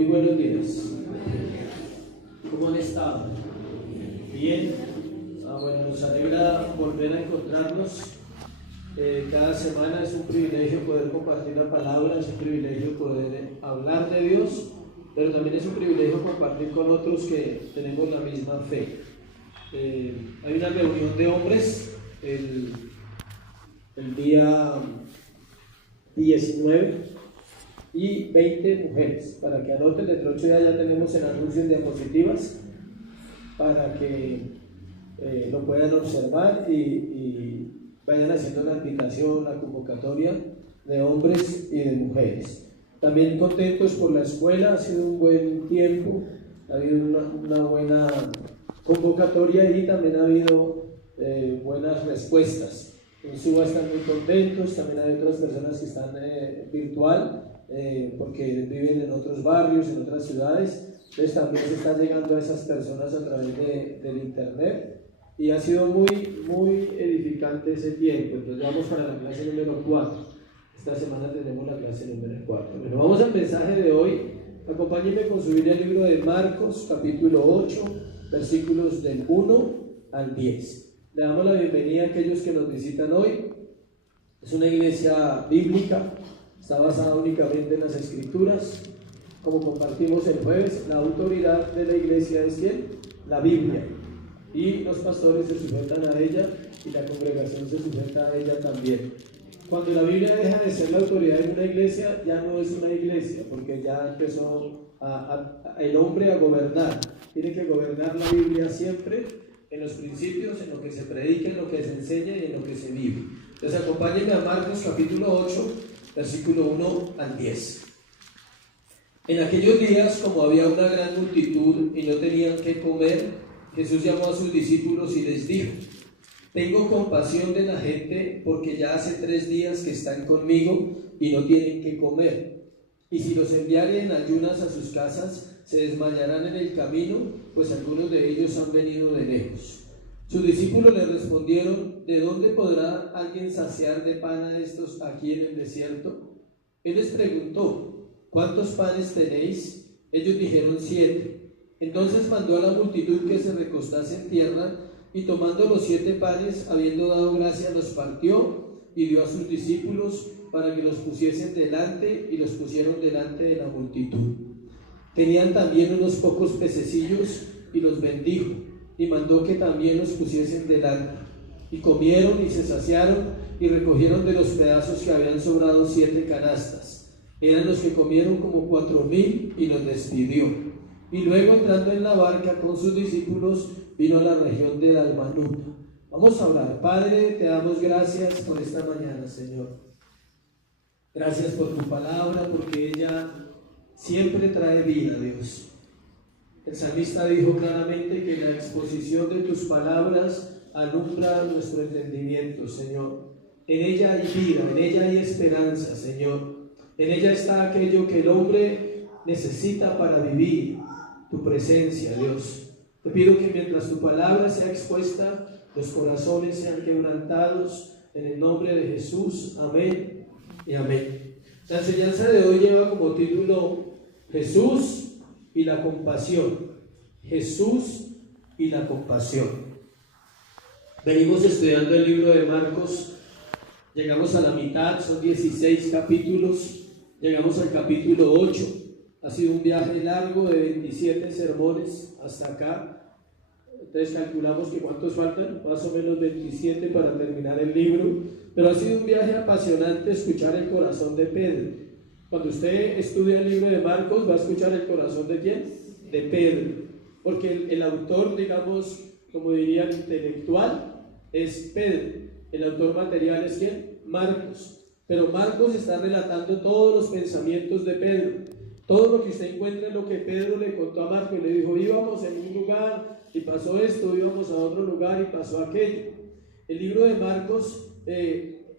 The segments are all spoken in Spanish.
Muy buenos días. ¿Cómo han estado? Bien. Bueno, nos alegra volver a encontrarnos. Cada semana es un privilegio poder compartir la palabra, es un privilegio poder hablar de Dios, pero también es un privilegio compartir con otros que tenemos la misma fe. Hay una reunión de hombres el día 19 y 20 mujeres, para que anoten. Dentro de 8 días ya tenemos el anuncio en diapositivas para que lo puedan observar y vayan haciendo la invitación, la convocatoria de hombres y de mujeres. También contentos por la escuela, ha sido un buen tiempo, ha habido una buena convocatoria y también ha habido buenas respuestas. En Suba están muy contentos, también hay otras personas que están virtual, porque viven en otros barrios, en otras ciudades, entonces también se está llegando a esas personas a través del internet y ha sido muy edificante ese tiempo. Entonces vamos para la clase número 4, esta semana tenemos la clase número 4. Bueno, vamos al mensaje de hoy. Acompáñenme con su Biblia al libro de Marcos, capítulo 8, versículos del 1 al 10. Le damos la bienvenida a aquellos que nos visitan hoy. Es una iglesia bíblica, está basada únicamente en las Escrituras. Como compartimos el jueves, la autoridad de la iglesia es ¿quién? La Biblia. Y los pastores se sujetan a ella y la congregación se sujeta a ella también. Cuando la Biblia deja de ser la autoridad en una iglesia, ya no es una iglesia, porque ya empezó el hombre a gobernar. Tiene que gobernar la Biblia siempre, en los principios, en lo que se predica, en lo que se enseña y en lo que se vive. Entonces acompáñenme a Marcos capítulo 8, versículo 1 al 10. En aquellos días, como había una gran multitud y no tenían qué comer, Jesús llamó a sus discípulos y les dijo: tengo compasión de la gente, porque ya hace 3 días que están conmigo y no tienen qué comer. Y si los enviare en ayunas a sus casas, se desmayarán en el camino, pues algunos de ellos han venido de lejos. Sus discípulos le respondieron: ¿de dónde podrá alguien saciar de pan a estos aquí en el desierto? Él les preguntó: ¿cuántos panes tenéis? Ellos dijeron: 7. Entonces mandó a la multitud que se recostase en tierra, y tomando los 7 panes, habiendo dado gracias, los partió y dio a sus discípulos para que los pusiesen delante, y los pusieron delante de la multitud. Tenían también unos pocos pececillos y los bendijo, y mandó que también los pusiesen delante. Y comieron y se saciaron, y recogieron de los pedazos que habían sobrado 7 canastas. Eran los que comieron como 4,000, y los despidió. Y luego, entrando en la barca con sus discípulos, vino a la región de Dalmanuta. Vamos a orar. Padre, te damos gracias por esta mañana, Señor. Gracias por tu palabra, porque ella siempre trae vida, Dios. El salmista dijo claramente que la exposición de tus palabras alumbra nuestro entendimiento, Señor. En ella hay vida, en ella hay esperanza, Señor. En ella está aquello que el hombre necesita para vivir, tu presencia, Dios. Te pido que mientras tu palabra sea expuesta, los corazones sean quebrantados, en el nombre de Jesús. Amén y amén. La enseñanza de hoy lleva como título Jesús y la compasión. Jesús y la compasión. Venimos estudiando el libro de Marcos, llegamos a la mitad, son 16 capítulos, llegamos al capítulo 8. Ha sido un viaje largo de 27 sermones hasta acá. Entonces calculamos que ¿cuántos faltan? Más o menos 27 para terminar el libro. Pero ha sido un viaje apasionante escuchar el corazón de Pedro. Cuando usted estudia el libro de Marcos, va a escuchar el corazón ¿de quién? De Pedro. Porque el autor, digamos, como dirían, intelectual, es Pedro. El autor material es ¿quién? Marcos. Pero Marcos está relatando todos los pensamientos de Pedro. Todo lo que usted encuentra es lo que Pedro le contó a Marcos. Le dijo: íbamos en un lugar y pasó esto, íbamos a otro lugar y pasó aquello. El libro de Marcos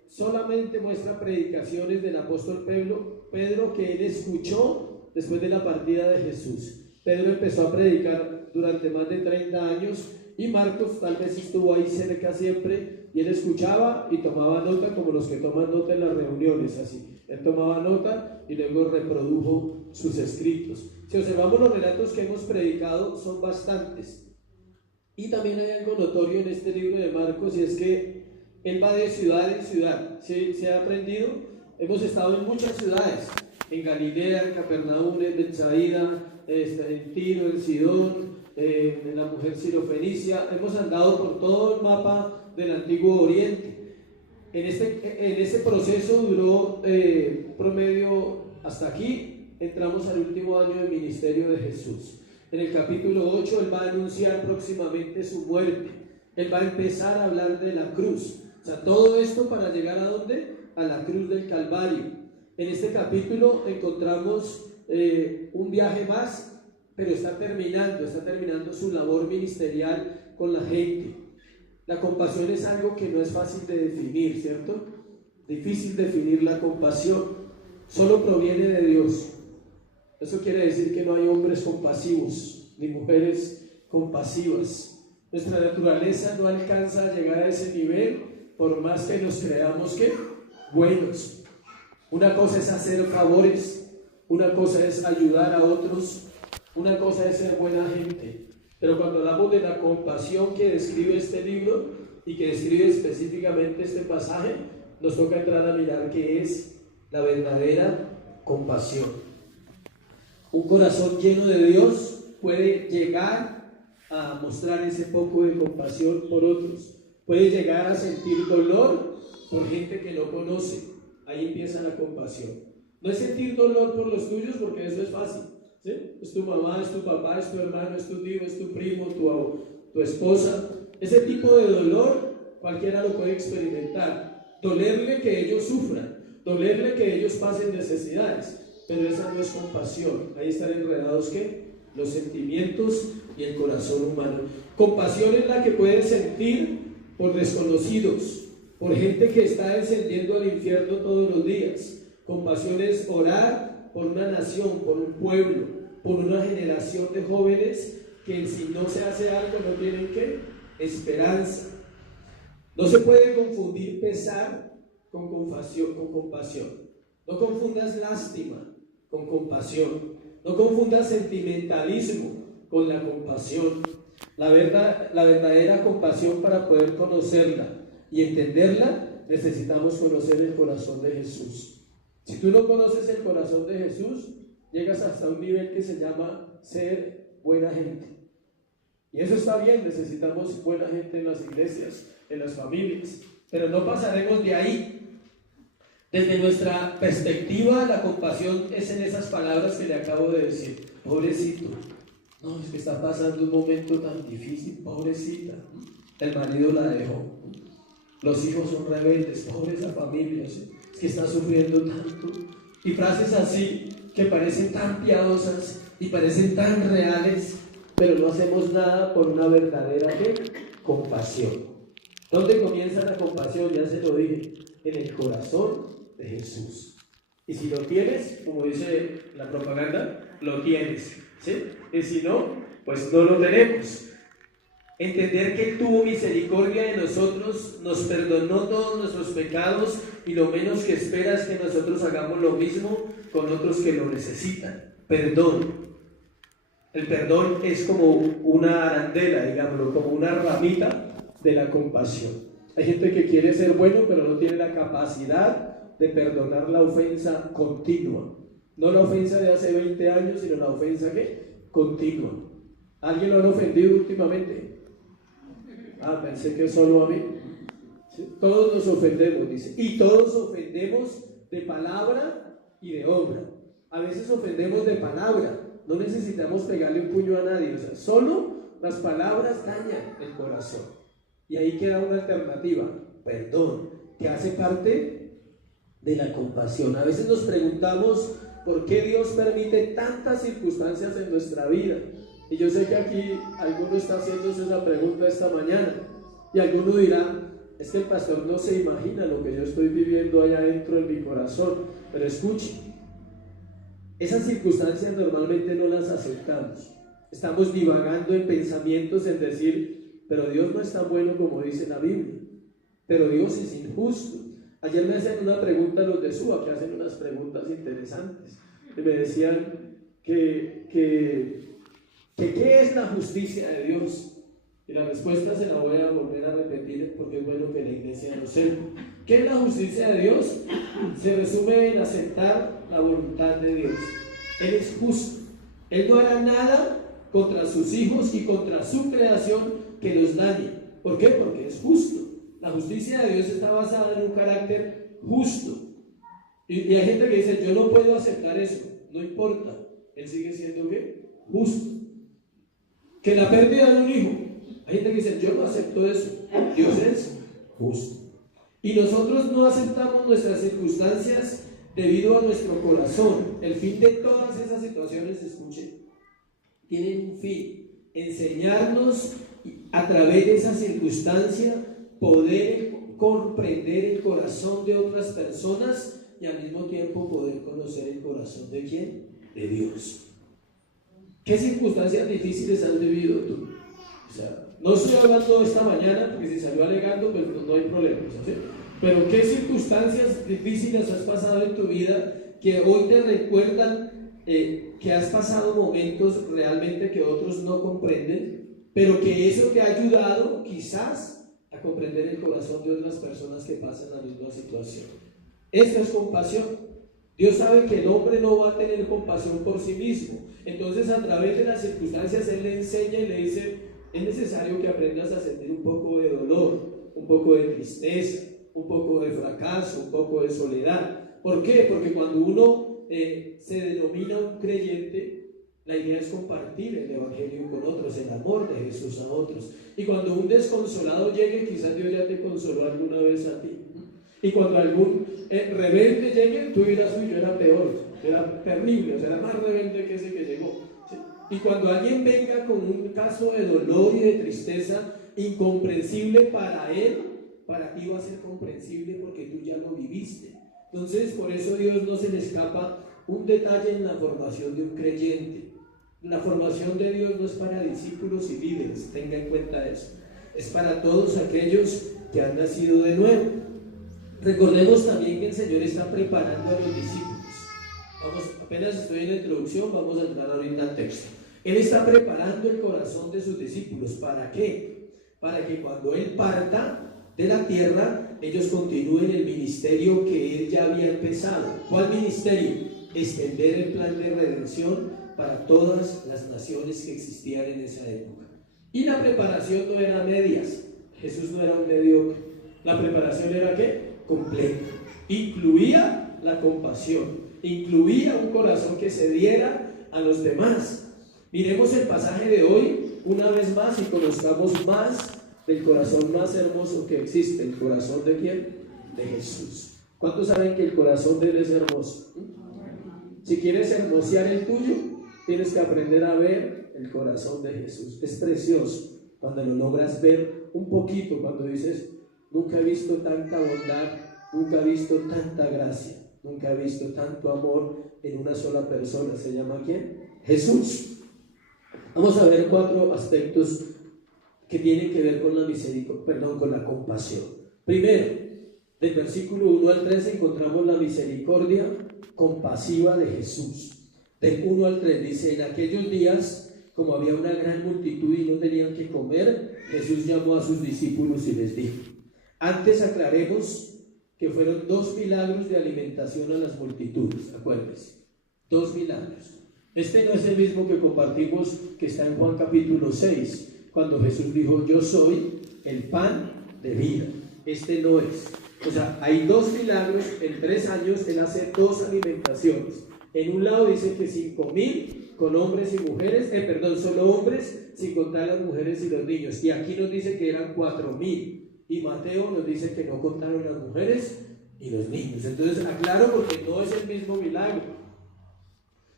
solamente muestra predicaciones del apóstol Pedro que él escuchó después de la partida de Jesús. Pedro empezó a predicar durante más de 30 años y Marcos tal vez estuvo ahí cerca siempre, y él escuchaba y tomaba nota, como los que toman nota en las reuniones, así. Él tomaba nota y luego reprodujo sus escritos. Si observamos los relatos que hemos predicado, son bastantes. Y también hay algo notorio en este libro de Marcos, y es que él va de ciudad en ciudad. ¿Se ha aprendido? Hemos estado en muchas ciudades, en Galilea, en Capernaum, en Betsaida, en Tiro, en Sidón, en la mujer sirofenicia. Hemos andado por todo el mapa del Antiguo Oriente. En este proceso duró promedio hasta aquí. Entramos al último año del ministerio de Jesús. En el capítulo 8 él va a anunciar próximamente su muerte. Él va a empezar a hablar de la cruz. O sea, todo esto para llegar ¿a dónde? A la cruz del Calvario. En este capítulo encontramos un viaje más, pero está terminando su labor ministerial con la gente. La compasión es algo que no es fácil de definir, ¿cierto? Difícil definir la compasión. Solo proviene de Dios. Eso quiere decir que no hay hombres compasivos, ni mujeres compasivas. Nuestra naturaleza no alcanza a llegar a ese nivel, por más que nos creamos que buenos. Una cosa es hacer favores, una cosa es ayudar a otros, una cosa es ser buena gente. Pero cuando hablamos de la compasión que describe este libro y que describe específicamente este pasaje, nos toca entrar a mirar qué es la verdadera compasión. Un corazón lleno de Dios puede llegar a mostrar ese poco de compasión por otros. Puede llegar a sentir dolor por gente que no conoce. Ahí empieza la compasión. No es sentir dolor por los tuyos, porque eso es fácil, ¿sí? Es tu mamá, es tu papá, es tu hermano, es tu tío, es tu primo, tu esposa. Ese tipo de dolor cualquiera lo puede experimentar. Dolerle que ellos sufran, dolerle que ellos pasen necesidades. Pero esa no es compasión. Ahí están enredados ¿qué? Los sentimientos y el corazón humano. Compasión es la que puedes sentir por desconocidos, por gente que está descendiendo al infierno todos los días. Compasión es orar por una nación, por un pueblo, por una generación de jóvenes que si no se hace algo no tienen ¿qué? Esperanza. No se puede confundir pesar con compasión. No confundas lástima con compasión. No confundas sentimentalismo con la compasión. La verdadera compasión, para poder conocerla y entenderla, necesitamos conocer el corazón de Jesús. Si tú no conoces el corazón de Jesús, llegas hasta un nivel que se llama ser buena gente. Y eso está bien, necesitamos buena gente en las iglesias, en las familias, pero no pasaremos de ahí. Desde nuestra perspectiva, la compasión es en esas palabras que le acabo de decir. Pobrecito, no, es que está pasando un momento tan difícil, pobrecita. El marido la dejó, los hijos son rebeldes, pobre esa familia, es que está sufriendo tanto. Y frases así que parecen tan piadosas y parecen tan reales, pero no hacemos nada por una verdadera compasión. ¿Dónde comienza la compasión? Ya se lo dije, en el corazón de Jesús. Y si lo tienes, como dice la propaganda, lo tienes, ¿sí? Y si no, pues no lo tenemos. Entender que Él tuvo misericordia de nosotros, nos perdonó todos nuestros pecados, y lo menos que espera es que nosotros hagamos lo mismo con otros que lo necesitan. Perdón. El perdón es como una arandela, digámoslo, como una ramita de la compasión. Hay gente que quiere ser bueno, pero no tiene la capacidad de perdonar la ofensa continua. No la ofensa de hace 20 años, sino la ofensa ¿qué? Continua. ¿Alguien lo han ofendido últimamente? Pensé que solo a mí. ¿Sí? Todos nos ofendemos, dice. Y todos ofendemos de palabra y de obra. A veces ofendemos de palabra. No necesitamos pegarle un puño a nadie. O sea, solo las palabras dañan el corazón. Y ahí queda una alternativa. Perdón, que hace parte de la compasión. A veces nos preguntamos por qué Dios permite tantas circunstancias en nuestra vida. Y yo sé que aquí alguno está haciéndose esa pregunta esta mañana. Y alguno dirá, es que el pastor no se imagina lo que yo estoy viviendo allá dentro de mi corazón. Pero escuche, esas circunstancias normalmente no las aceptamos. Estamos divagando en pensamientos en decir, pero Dios no es tan bueno como dice la Biblia. Pero Dios es injusto. Ayer me hacían una pregunta los de SUA, que hacen unas preguntas interesantes. Y me decían, ¿qué es la justicia de Dios? Y la respuesta se la voy a volver a repetir porque es bueno que la iglesia lo sepa. ¿Qué es la justicia de Dios? Se resume en aceptar la voluntad de Dios. Él es justo. Él no hará nada contra sus hijos y contra su creación que los dañe. ¿Por qué? Porque es justo. La justicia de Dios está basada en un carácter justo. Y hay gente que dice, yo no puedo aceptar eso. No importa. Él sigue siendo ¿qué? Justo. Que la pérdida de un hijo. Hay gente que dice, yo no acepto eso. Dios es justo. Y nosotros no aceptamos nuestras circunstancias debido a nuestro corazón. El fin de todas esas situaciones, escuchen, tienen un fin: enseñarnos a través de esa circunstancia poder comprender el corazón de otras personas y al mismo tiempo poder conocer el corazón de ¿quién? De Dios. ¿Qué circunstancias difíciles has vivido tú? O sea, no estoy hablando esta mañana porque si salió alegando, pues no hay problema, ¿sí? Pero ¿qué circunstancias difíciles has pasado en tu vida que hoy te recuerdan que has pasado momentos realmente que otros no comprenden, pero que eso te ha ayudado quizás a comprender el corazón de otras personas que pasan la misma situación? Esto es compasión. Dios sabe que el hombre no va a tener compasión por sí mismo. Entonces, a través de las circunstancias, Él le enseña y le dice: es necesario que aprendas a sentir un poco de dolor, un poco de tristeza, un poco de fracaso, un poco de soledad. ¿Por qué? Porque cuando uno se denomina un creyente, la idea es compartir el evangelio con otros, el amor de Jesús a otros. Y cuando un desconsolado llegue, quizás Dios ya te consoló alguna vez a ti. Y cuando algún rebelde llegue, tú dirás: uy, yo era peor, era terrible, o sea, era más rebelde que ese que llegó. ¿Sí? Y cuando alguien venga con un caso de dolor y de tristeza incomprensible para él, para ti va a ser comprensible porque tú ya lo viviste. Entonces, por eso Dios no se le escapa un detalle en la formación de un creyente. La formación de Dios no es para discípulos y líderes, tenga en cuenta eso. Es para todos aquellos que han nacido de nuevo. Recordemos también que el Señor está preparando a los discípulos. Apenas estoy en la introducción, vamos a entrar ahorita al texto. Él está preparando el corazón de sus discípulos. ¿Para qué? Para que cuando Él parta de la tierra, ellos continúen el ministerio que Él ya había empezado. ¿Cuál ministerio? Extender el plan de redención para todas las naciones que existían en esa época. Y la preparación no era a medias. Jesús no era un mediocre. La preparación era ¿qué? Completa. Incluía la compasión, incluía un corazón que se diera a los demás. Miremos el pasaje de hoy una vez más y conozcamos más del corazón más hermoso que existe. ¿El corazón de quién? De Jesús. ¿Cuántos saben que el corazón de Él es hermoso? Si quieres hermosear el tuyo, tienes que aprender a ver el corazón de Jesús. Es precioso cuando lo logras ver un poquito, cuando dices: nunca he visto tanta bondad, nunca he visto tanta gracia, nunca he visto tanto amor en una sola persona. ¿Se llama quién? Jesús. Vamos a ver 4 aspectos que tienen que ver con la misericordia, con la compasión. Primero, del versículo 1 al 3 encontramos la misericordia compasiva de Jesús. Del 1 al 3 dice: en aquellos días, como había una gran multitud y no tenían que comer, Jesús llamó a sus discípulos y les dijo. Antes aclaremos que fueron 2 milagros de alimentación a las multitudes, acuérdense, 2 milagros. Este no es el mismo que compartimos, que está en Juan capítulo 6, cuando Jesús dijo: yo soy el pan de vida. Este no es. O sea, hay 2 milagros. En 3 años Él hace 2 alimentaciones. En un lado dice que 5,000 con hombres y mujeres, solo hombres, sin contar las mujeres y los niños. Y aquí nos dice que eran 4,000. Y Mateo nos dice que no contaron las mujeres y los niños. Entonces aclaro, porque no es el mismo milagro.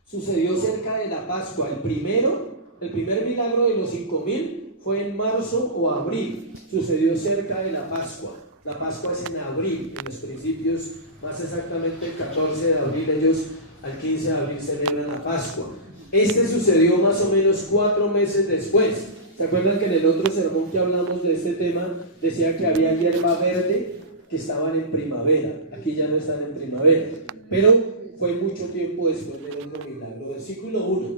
Sucedió cerca de la Pascua. El primer milagro de los 5,000 fue en marzo o abril. Sucedió cerca de la Pascua. La Pascua es en abril, en los principios, más exactamente el 14 de abril. Ellos al 15 de abril celebran la Pascua. Este sucedió más o menos 4 meses después. ¿Se acuerdan que en el otro sermón que hablamos de este tema decía que había hierba verde que estaban en primavera? Aquí ya no están en primavera, pero fue mucho tiempo después del otro milagro. Versículo 1.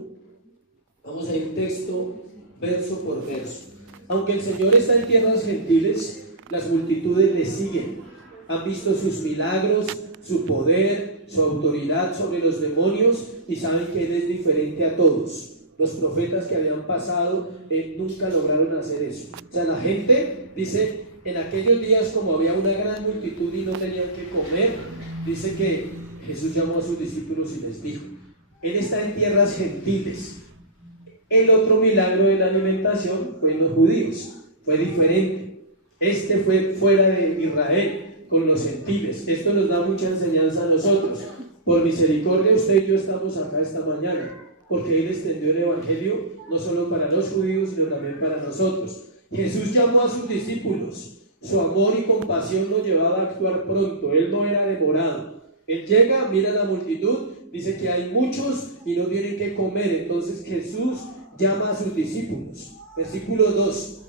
Vamos a ir texto, verso por verso. Aunque el Señor está en tierras gentiles, las multitudes le siguen. Han visto sus milagros, su poder, su autoridad sobre los demonios y saben que Él es diferente a todos. Los profetas que habían pasado nunca lograron hacer eso. O sea, la gente dice, en aquellos días como había una gran multitud y no tenían que comer, dice que Jesús llamó a sus discípulos y les dijo, Él está en tierras gentiles. El otro milagro de la alimentación fue en los judíos, fue diferente. Este fue fuera de Israel, con los gentiles. Esto nos da mucha enseñanza a nosotros. Por misericordia usted y yo estamos acá esta mañana, porque Él extendió el evangelio no solo para los judíos, sino también para nosotros. Jesús llamó a sus discípulos. Su amor y compasión lo llevaba a actuar pronto. Él no era demorado. Él llega, mira la multitud, dice que hay muchos y no tienen que comer. Entonces Jesús llama a sus discípulos. Versículo 2.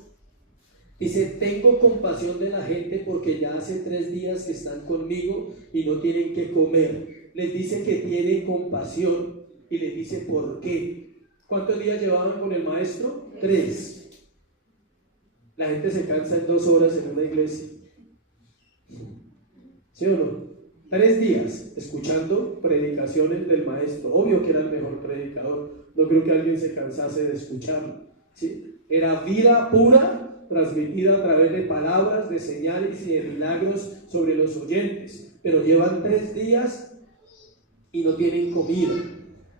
Dice, tengo compasión de la gente porque ya hace 3 días que están conmigo y no tienen que comer. Les dice que tiene compasión y les dice por qué. ¿Cuántos días llevaban con el maestro? 3. La gente se cansa en 2 horas en una iglesia. ¿Sí o no? 3 días escuchando predicaciones del maestro. Obvio que era el mejor predicador. No creo que alguien se cansase de escucharlo. ¿Sí? Era vida pura transmitida a través de palabras, de señales y de milagros sobre los oyentes. Pero llevan 3 días y no tienen comida.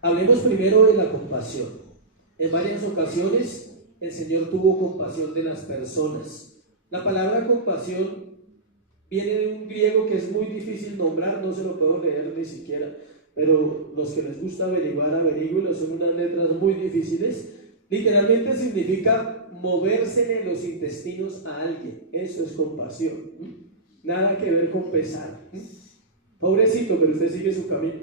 Hablemos primero de la compasión. En varias ocasiones el Señor tuvo compasión de las personas. La palabra compasión viene de un griego que es muy difícil nombrar, no se lo puedo leer ni siquiera, pero los que les gusta averiguar, averíguenlo, son unas letras muy difíciles. Literalmente significa moverse en los intestinos a alguien. Eso es compasión. Nada que ver con pesar. Pobrecito, pero usted sigue su camino.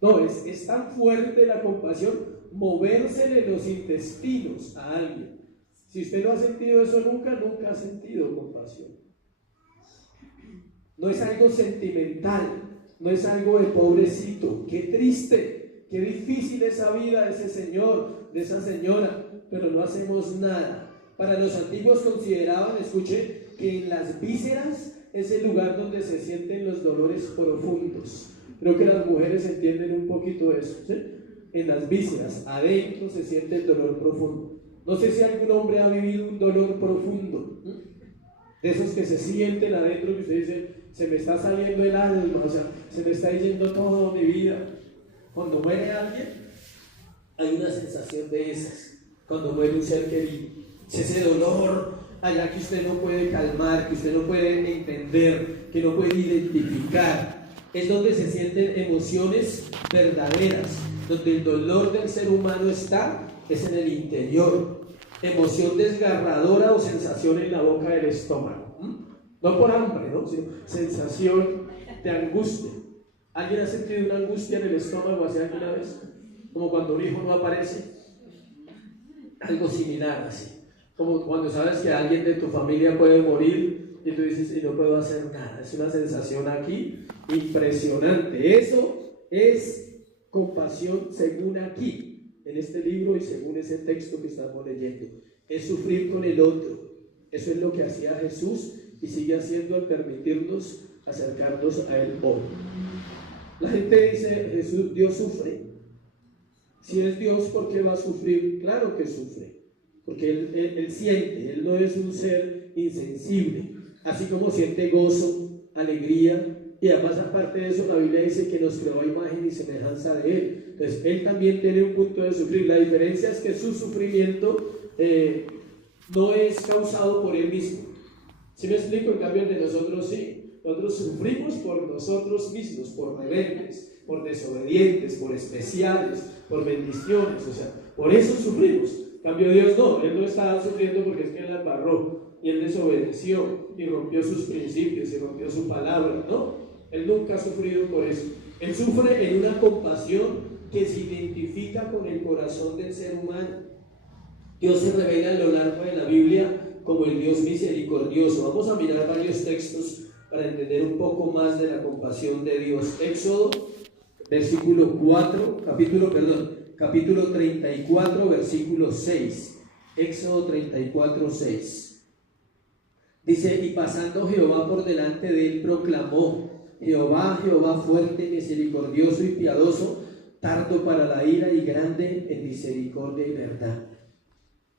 No, es tan fuerte la compasión, moverse en los intestinos a alguien. Si usted no ha sentido eso nunca ha sentido compasión. No es algo sentimental, no es algo de pobrecito. Qué triste, qué difícil esa vida de ese señor, de esa señora, pero no hacemos nada. Para los antiguos consideraban, escuche, que en las vísceras es el lugar donde se sienten los dolores profundos. Creo que las mujeres entienden un poquito eso, ¿sí? En las vísceras, adentro se siente el dolor profundo. No sé si algún hombre ha vivido un dolor profundo, de esos que se sienten adentro, que usted dice, se me está saliendo el alma, o sea, se me está yendo toda mi vida. Cuando muere alguien, hay una sensación de esas. Cuando muere un ser querido, ese dolor allá que usted no puede calmar, que usted no puede entender, que no puede identificar, es donde se sienten emociones verdaderas, donde el dolor del ser humano está, es en el interior. Emoción desgarradora o sensación en la boca del estómago. No por hambre, ¿no? Sino sensación de angustia. ¿Alguien ha sentido una angustia en el estómago hace alguna vez? Como cuando un hijo no aparece. Algo similar así. Como cuando sabes que alguien de tu familia puede morir y tú dices, y no puedo hacer nada. Es una sensación aquí impresionante. Eso es compasión según aquí, en este libro y según ese texto que estamos leyendo. Es sufrir con el otro. Eso es lo que hacía Jesús y sigue haciendo al permitirnos acercarnos a Él hoy. La gente dice, Jesús, Dios sufre. Si es Dios, ¿por qué va a sufrir? Claro que sufre, porque él siente, Él no es un ser insensible, así como siente gozo, alegría, y además aparte de eso la Biblia dice que nos creó a imagen y semejanza de Él. Entonces Él también tiene un punto de sufrir. La diferencia es que su sufrimiento no es causado por Él mismo. ¿Sí me explico? En cambio el de nosotros sí. Nosotros sufrimos por nosotros mismos, por rebeldes, por desobedientes, por especiales, por bendiciones, o sea, por eso sufrimos. En cambio Dios no, Él no estaba sufriendo porque es que Él la embarró y Él desobedeció y rompió sus principios y rompió su palabra, ¿no? Él nunca ha sufrido por eso. Él sufre en una compasión que se identifica con el corazón del ser humano. Dios se revela a lo largo de la Biblia como el Dios misericordioso. Vamos a mirar varios textos para entender un poco más de la compasión de Dios. Éxodo capítulo 34, versículo 6. Éxodo 34, 6. Dice: y pasando Jehová por delante de él, proclamó: Jehová, Jehová, fuerte, misericordioso y piadoso, tardo para la ira y grande en misericordia y verdad.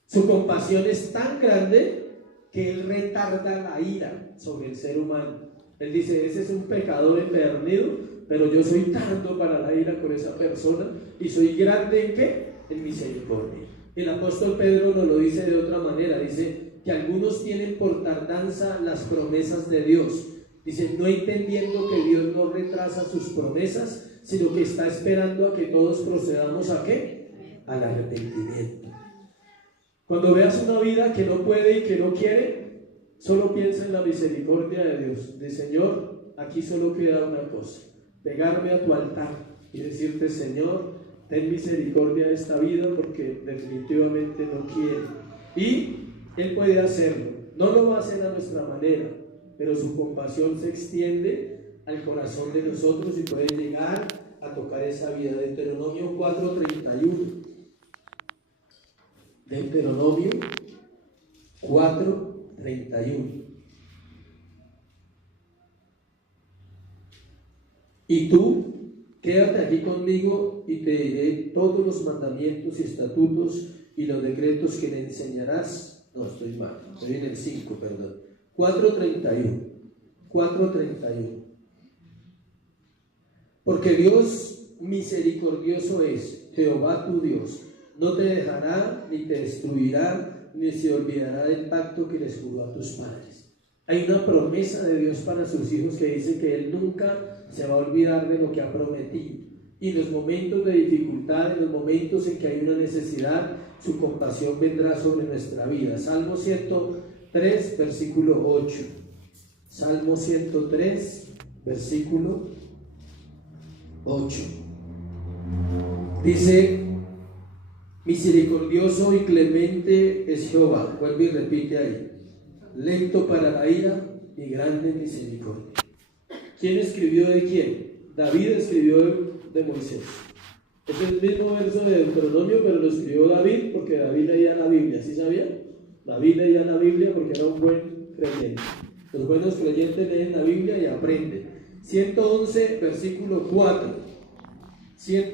Su compasión es tan grande que él retarda la ira sobre el ser humano. Él dice: ese es un pecador empedernido, pero yo soy tardo para la ira con esa persona y soy grande ¿en qué? En misericordia. El apóstol Pedro nos lo dice de otra manera, dice que algunos tienen por tardanza las promesas de Dios. Dice: no entendiendo que Dios no retrasa sus promesas, sino que está esperando a que todos procedamos ¿a qué? Al arrepentimiento. Cuando veas una vida que no puede y que no quiere, solo piensa en la misericordia de Dios. De Señor, aquí solo queda una cosa: pegarme a tu altar y decirte: Señor, ten misericordia de esta vida porque definitivamente no quiere. Y Él puede hacerlo. No lo va a hacer a nuestra manera, pero su compasión se extiende al corazón de nosotros y puede llegar a tocar esa vida. Deuteronomio 4:31. Deuteronomio 4:31. Y tú, quédate aquí conmigo y te diré todos los mandamientos y estatutos y los decretos que le enseñarás. No, estoy mal, estoy en el 5, perdón. 4:31. Porque Dios misericordioso es, Jehová tu Dios, no te dejará ni te destruirá ni se olvidará del pacto que les juró a tus padres. Hay una promesa de Dios para sus hijos que dice que Él nunca se va a olvidar de lo que ha prometido. Y en los momentos de dificultad, en los momentos en que hay una necesidad, su compasión vendrá sobre nuestra vida. Salmo 103, versículo 8. Salmo 103, versículo 8. Dice: misericordioso y clemente es Jehová. Vuelve y repite ahí: lento para la ira y grande en misericordia. ¿Quién escribió de quién? David escribió de Moisés. Es el mismo verso de Deuteronomio, pero lo escribió David porque David leía la Biblia. ¿Sí sabía? David leía la Biblia porque era un buen creyente. Los buenos creyentes leen la Biblia y aprenden. 111, versículo 4.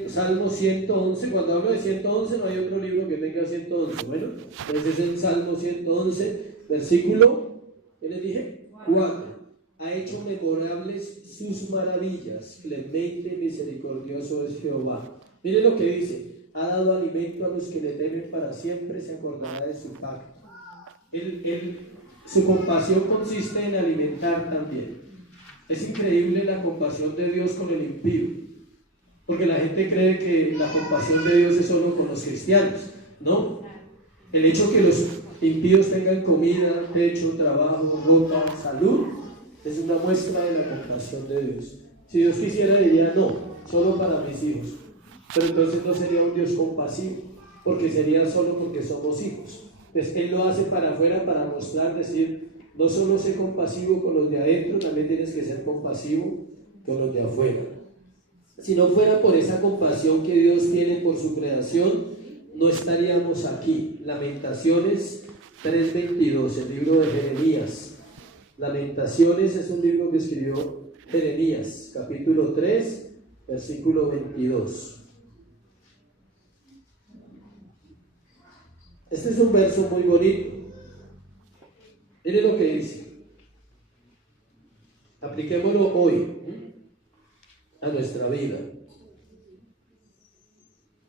Salmo 111. Cuando hablo de 111 no hay otro libro que tenga 111. Bueno, entonces es el Salmo 111, versículo, ¿qué les dije? 4. Ha hecho memorables sus maravillas, clemente y misericordioso es Jehová. Miren lo que dice: ha dado alimento a los que le temen para siempre, se acordará de su pacto. Su compasión consiste en alimentar también. Es increíble la compasión de Dios con el impío, porque la gente cree que la compasión de Dios es solo con los cristianos. No, el hecho que los impíos tengan comida, techo, trabajo, ropa, salud, es una muestra de la compasión de Dios. Si Dios quisiera, diría: no, solo para mis hijos. Pero entonces no sería un Dios compasivo, porque sería solo porque somos hijos. Entonces Él lo hace para afuera para mostrar, decir: no solo sé compasivo con los de adentro, también tienes que ser compasivo con los de afuera. Si no fuera por esa compasión que Dios tiene por su creación, no estaríamos aquí. Lamentaciones 3:22, el libro de Jeremías. Lamentaciones es un libro que escribió Jeremías, capítulo 3, versículo 22. Este es un verso muy bonito. Miren lo que dice. Apliquémoslo hoy a nuestra vida.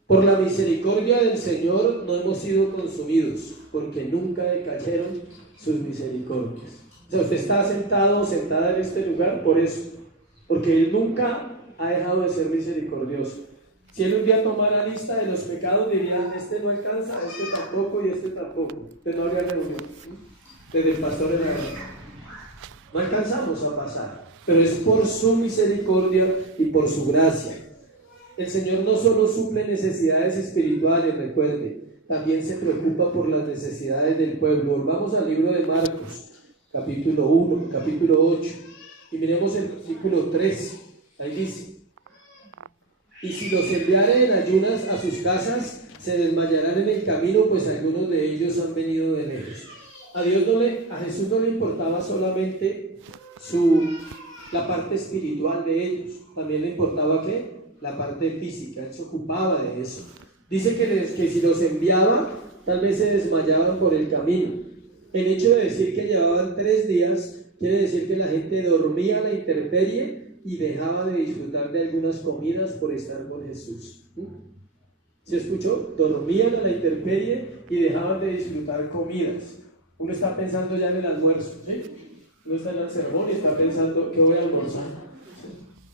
Por la misericordia del Señor no hemos sido consumidos, porque nunca decayeron sus misericordias. O sea, usted está sentado o sentada en este lugar por eso, porque Él nunca ha dejado de ser misericordioso. Si Él un día tomara la lista de los pecados, diría: este no alcanza, este tampoco y este tampoco. Usted no habría reunión desde el pastor en adelante. No alcanzamos a pasar, pero es por su misericordia y por su gracia. El Señor no solo suple necesidades espirituales, recuerde, también se preocupa por las necesidades del pueblo. Volvamos al libro de Marcos, capítulo 1, capítulo 8, y miremos el versículo 3. Ahí dice: Y si los enviare en ayunas a sus casas, se desmayarán en el camino, pues algunos de ellos han venido de lejos. A Jesús no le importaba solamente la parte espiritual de ellos, también le importaba ¿qué? La parte física. Él se ocupaba de eso. Dice que si los enviaba, tal vez se desmayaban por el camino. El hecho de decir que llevaban 3 días quiere decir que la gente dormía a la intemperie y dejaba de disfrutar de algunas comidas por estar con Jesús. ¿Se escuchó? Dormían a la intemperie y dejaban de disfrutar comidas. Uno está pensando ya en el almuerzo, ¿sí? Uno está en el sermón y está pensando ¿qué voy a almorzar?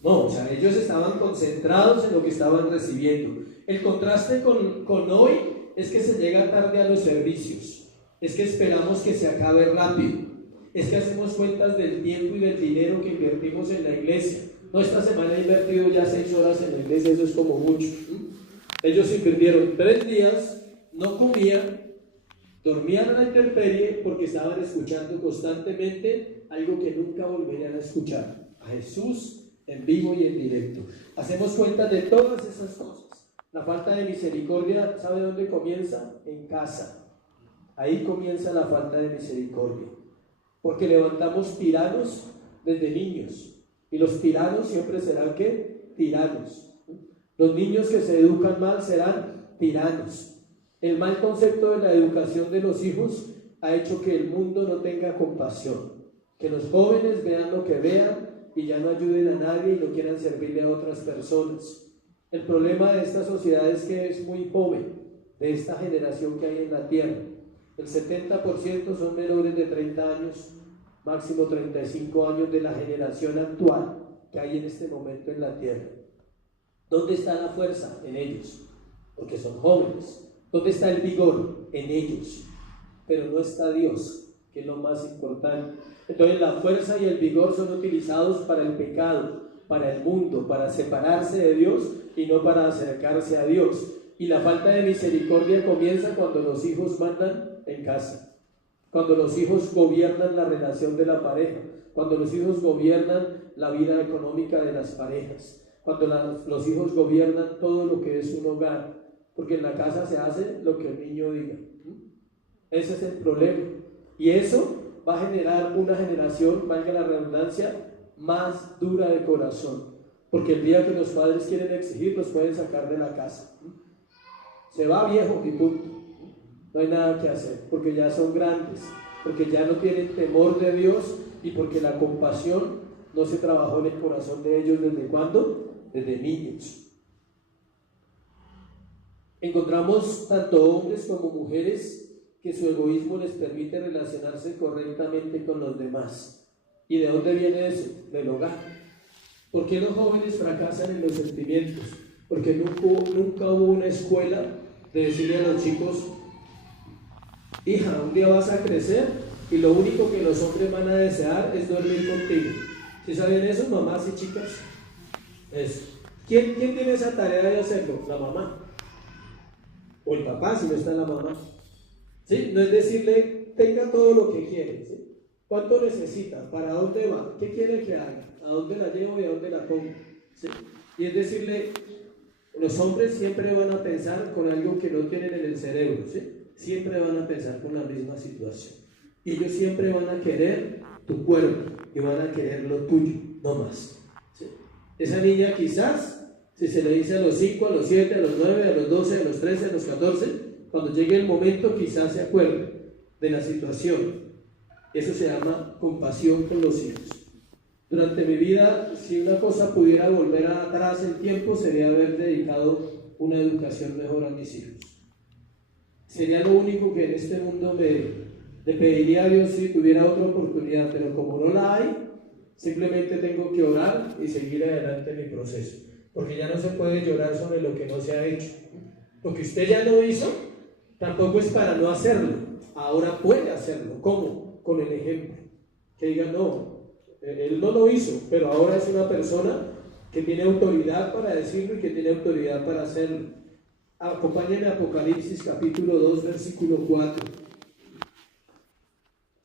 No, o sea, ellos estaban concentrados en lo que estaban recibiendo. El contraste con hoy es que se llega tarde a los servicios, es que esperamos que se acabe rápido, es que hacemos cuentas del tiempo y del dinero que invertimos en la iglesia. No, esta semana he invertido ya 6 horas en la iglesia, eso es como mucho. Ellos invirtieron 3 días, no comían, dormían a la intemperie porque estaban escuchando constantemente algo que nunca volverían a escuchar, a Jesús en vivo y en directo. Hacemos cuenta de todas esas cosas. La falta de misericordia, ¿sabe dónde comienza? En casa. Ahí comienza la falta de misericordia, porque levantamos tiranos desde niños, y los tiranos siempre serán ¿qué? Tiranos. Los niños que se educan mal serán tiranos. El mal concepto de la educación de los hijos ha hecho que el mundo no tenga compasión, que los jóvenes vean lo que vean y ya no ayuden a nadie y no quieran servirle a otras personas. El problema de esta sociedad es que es muy joven, de esta generación que hay en la tierra. El 70% son menores de 30 años, máximo 35 años de la generación actual que hay en este momento en la tierra. ¿Dónde está la fuerza? En ellos, porque son jóvenes. ¿Dónde está el vigor? En ellos. Pero no está Dios, que es lo más importante. Entonces la fuerza y el vigor son utilizados para el pecado, para el mundo, para separarse de Dios y no para acercarse a Dios. Y la falta de misericordia comienza cuando los hijos mandan en casa, cuando los hijos gobiernan la relación de la pareja, cuando los hijos gobiernan la vida económica de las parejas, cuando los hijos gobiernan todo lo que es un hogar, porque en la casa se hace lo que el niño diga. Ese es el problema. Y eso va a generar una generación, valga la redundancia, más dura de corazón, porque el día que los padres quieren exigir, los pueden sacar de la casa. Se va viejo y punto. No hay nada que hacer, porque ya son grandes, porque ya no tienen temor de Dios y porque la compasión no se trabajó en el corazón de ellos. ¿Desde cuándo? Desde niños. Encontramos tanto hombres como mujeres que su egoísmo les permite relacionarse correctamente con los demás. ¿Y de dónde viene eso? Del hogar. ¿Por qué los jóvenes fracasan en los sentimientos? Porque nunca hubo una escuela de decirle a los chicos: hija, un día vas a crecer y lo único que los hombres van a desear es dormir contigo. ¿Sí saben eso, mamás y chicas? Eso. ¿Quién tiene esa tarea de hacerlo? La mamá. O el papá, si no está la mamá. ¿Sí? No es decirle, tenga todo lo que quiere. ¿Sí? ¿Cuánto necesita? ¿Para dónde va? ¿Qué quiere que haga? ¿A dónde la llevo y a dónde la pongo? ¿Sí? Y es decirle, los hombres siempre van a pensar con algo que no tienen en el cerebro. ¿Sí? Siempre van a pensar con la misma situación. Y ellos siempre van a querer tu cuerpo y van a querer lo tuyo, no más. ¿Sí? Esa niña quizás, si se le dice a los 5, a los 7, a los 9, a los 12, a los 13, a los 14, cuando llegue el momento quizás se acuerde de la situación. Eso se llama compasión con los hijos. Durante mi vida, si una cosa pudiera volver atrás el tiempo, sería haber dedicado una educación mejor a mis hijos. Sería lo único que en este mundo le pediría a Dios si tuviera otra oportunidad, pero como no la hay, simplemente tengo que orar y seguir adelante en mi proceso. Porque ya no se puede llorar sobre lo que no se ha hecho. Lo que usted ya no hizo, tampoco es para no hacerlo. Ahora puede hacerlo. ¿Cómo? Con el ejemplo. Que diga, no, él no lo hizo, pero ahora es una persona que tiene autoridad para decirlo y que tiene autoridad para hacerlo. Acompáñenme a Apocalipsis capítulo 2, versículo 4.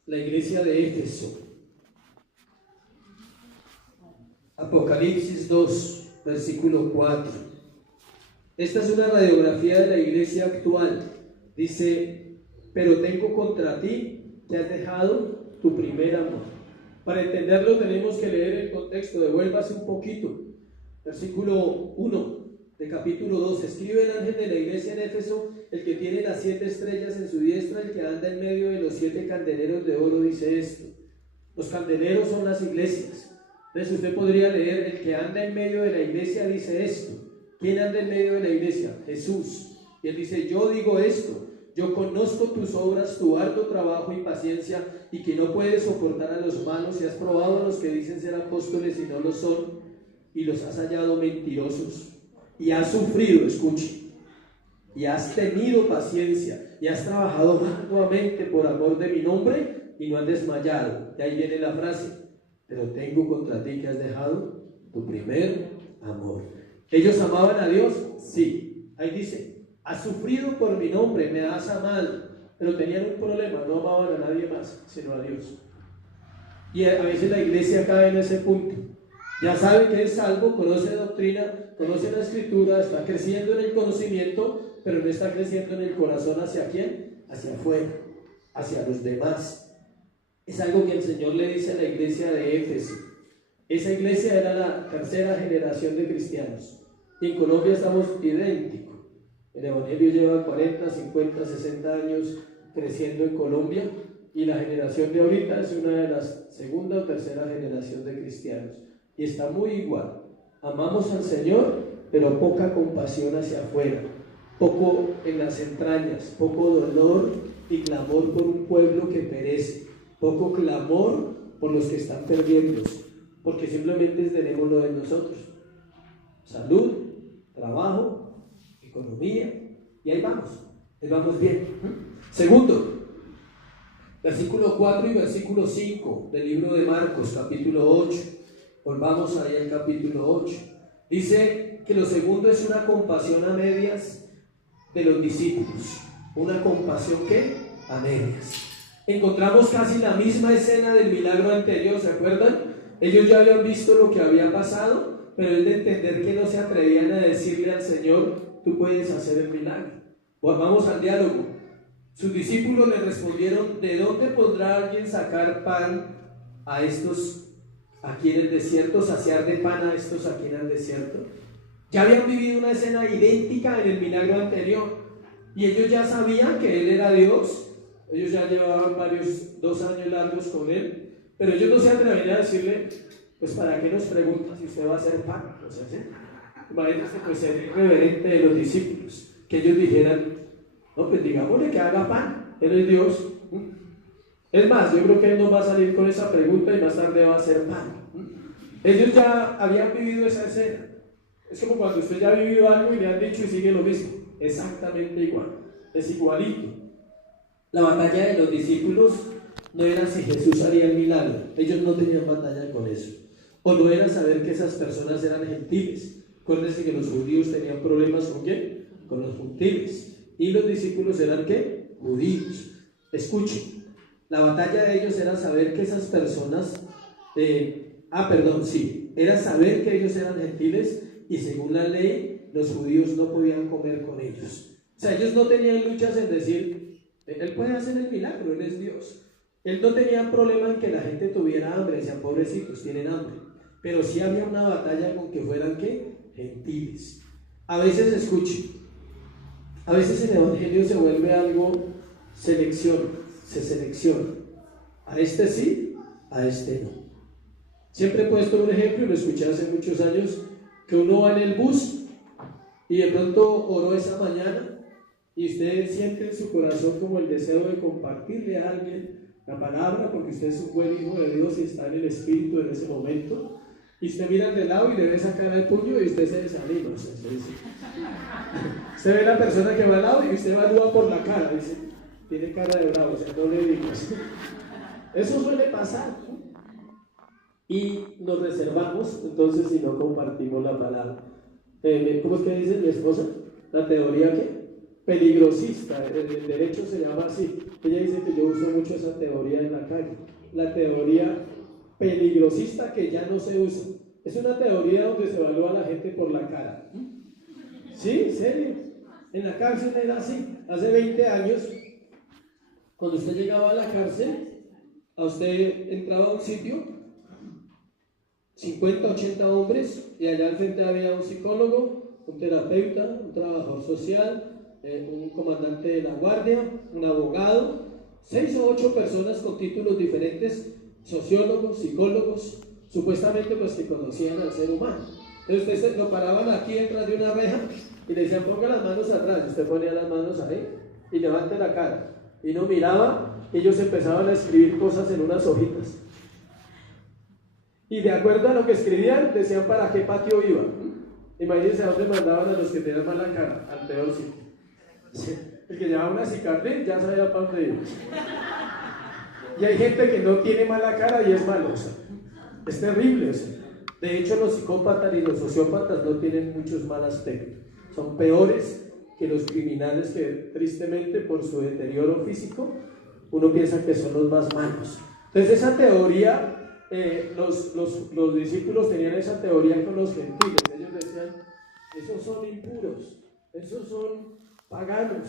La iglesia de Éfeso. Apocalipsis 2, versículo 4. Esta es una radiografía de la iglesia actual. Dice, pero tengo contra ti que has dejado tu primer amor. Para entenderlo tenemos que leer el contexto. Devuélvase un poquito. Versículo 1 de capítulo 2. Escribe el ángel de la iglesia en Éfeso, el que tiene las 7 estrellas en su diestra, el que anda en medio de los 7 candeleros de oro, dice esto. Los candeleros son las iglesias. Entonces usted podría leer, el que anda en medio de la iglesia dice esto. ¿Quién anda en medio de la iglesia? Jesús. Y él dice, yo digo esto, yo conozco tus obras, tu arduo trabajo y paciencia, y que no puedes soportar a los malos, y has probado a los que dicen ser apóstoles y no lo son, y los has hallado mentirosos, y has sufrido, escuche, y has tenido paciencia, y has trabajado arduamente por amor de mi nombre, y no has desmayado. Y ahí viene la frase, pero tengo contra ti que has dejado tu primer amor. ¿Ellos amaban a Dios? Sí. Ahí dice, has sufrido por mi nombre, me has amado. Pero tenían un problema, no amaban a nadie más, sino a Dios. Y a veces la iglesia cae en ese punto. Ya sabe que es salvo, conoce doctrina, conoce la escritura, está creciendo en el conocimiento, pero no está creciendo en el corazón. ¿Hacia quién? Hacia afuera, hacia los demás. Es algo que el Señor le dice a la iglesia de Éfeso. Esa iglesia era la tercera generación de cristianos. Y en Colombia estamos idénticos. El Evangelio lleva 40, 50, 60 años creciendo en Colombia, y la generación de ahorita es una de las segunda o tercera generación de cristianos. Y está muy igual. Amamos al Señor, pero poca compasión hacia afuera, poco en las entrañas, poco dolor y clamor por un pueblo que perece, poco clamor por los que están perdiéndose, porque simplemente tenemos lo de nosotros: salud, trabajo, economía, y ahí vamos bien. Segundo, versículo 4 y versículo 5 del libro de Marcos, capítulo 8. Volvamos ahí al capítulo 8. Dice que lo segundo es una compasión a medias de los discípulos. ¿Una compasión qué? A medias. Encontramos casi la misma escena del milagro anterior, ¿se acuerdan? Ellos ya habían visto lo que había pasado, pero es de entender que no se atrevían a decirle al Señor, tú puedes hacer el milagro. Volvamos al diálogo. Sus discípulos le respondieron, ¿de dónde podrá alguien sacar pan a estos aquí en el desierto, saciar de pan a estos aquí en el desierto? Ya habían vivido una escena idéntica en el milagro anterior, y ellos ya sabían que Él era Dios. Ellos ya llevaban 2 años largos con Él, pero ellos no se atreverían a decirle, pues ¿para qué nos pregunta si usted va a hacer pan? O sea, ¿sí? Imagínense, pues ser irreverente de los discípulos, que ellos dijeran, no, pues digámosle que haga pan, Él es Dios. Es más, yo creo que Él no va a salir con esa pregunta y más tarde va a hacer pan. Ellos ya habían vivido esa escena. Es como cuando usted ya ha vivido algo y le han dicho y sigue lo mismo. Exactamente igual, es igualito. La batalla de los discípulos no era si Jesús haría el milagro. Ellos no tenían batalla con eso. O no era saber que esas personas eran gentiles. Acuérdense que los judíos tenían problemas ¿con quién? Con los gentiles. Y los discípulos eran ¿qué? Judíos. Escuchen, la batalla de ellos era saber que esas personas, era saber que ellos eran gentiles, y según la ley, los judíos no podían comer con ellos. O sea, ellos no tenían luchas en decir, Él puede hacer el milagro, Él es Dios. Él no tenía problema en que la gente tuviera hambre, decían, pobrecitos, tienen hambre. Pero sí había una batalla con que fueran ¿qué? Gentiles. A veces, escuchen, a veces el Evangelio se vuelve algo se selecciona. A este sí, a este no. Siempre he puesto un ejemplo, y lo escuché hace muchos años, que uno va en el bus y de pronto oró esa mañana y usted siente en su corazón como el deseo de compartirle a alguien la palabra, porque usted es un buen hijo de Dios y está en el Espíritu en ese momento, y usted mira de lado y le ve sacar el puño y usted se desanima. Usted ve a la persona que va al lado y usted evalúa por la cara, dice, tiene cara de bravo, o sea, no le digas. Eso suele pasar, ¿no? Y nos reservamos entonces si no compartimos la palabra. ¿Cómo es que dice mi esposa? La teoría ¿qué? Peligrosista. El derecho se llama así. Ella dice que yo uso mucho esa teoría en la calle. La teoría peligrosista, que ya no se usa. Es una teoría donde se evalúa a la gente por la cara. Sí, en serio. En la cárcel era así. Hace 20 años, cuando usted llegaba a la cárcel, a usted entraba a un sitio, 50, 80 hombres, y allá al frente había un psicólogo, un terapeuta, un trabajador social, un comandante de la guardia, un abogado, 6 o 8 personas con títulos diferentes, sociólogos, psicólogos, supuestamente pues que conocían al ser humano. Entonces ustedes lo paraban aquí detrás de una reja y le decían ponga las manos atrás, y usted ponía las manos ahí y levante la cara, y no miraba, y ellos empezaban a escribir cosas en unas hojitas, y de acuerdo a lo que escribían decían para qué patio iba. Imagínense a dónde mandaban a los que tenían mala cara, al peor sitio. El que llevaba una cicatriz ya sabía para dónde iba. Y hay gente que no tiene mala cara y es malosa. Es terrible eso. De hecho, los psicópatas y los sociópatas no tienen muchos mal aspecto. Son peores que los criminales que, tristemente, por su deterioro físico, uno piensa que son los más malos. Entonces, esa teoría, los discípulos tenían esa teoría con los gentiles. Ellos decían, esos son impuros, esos son paganos.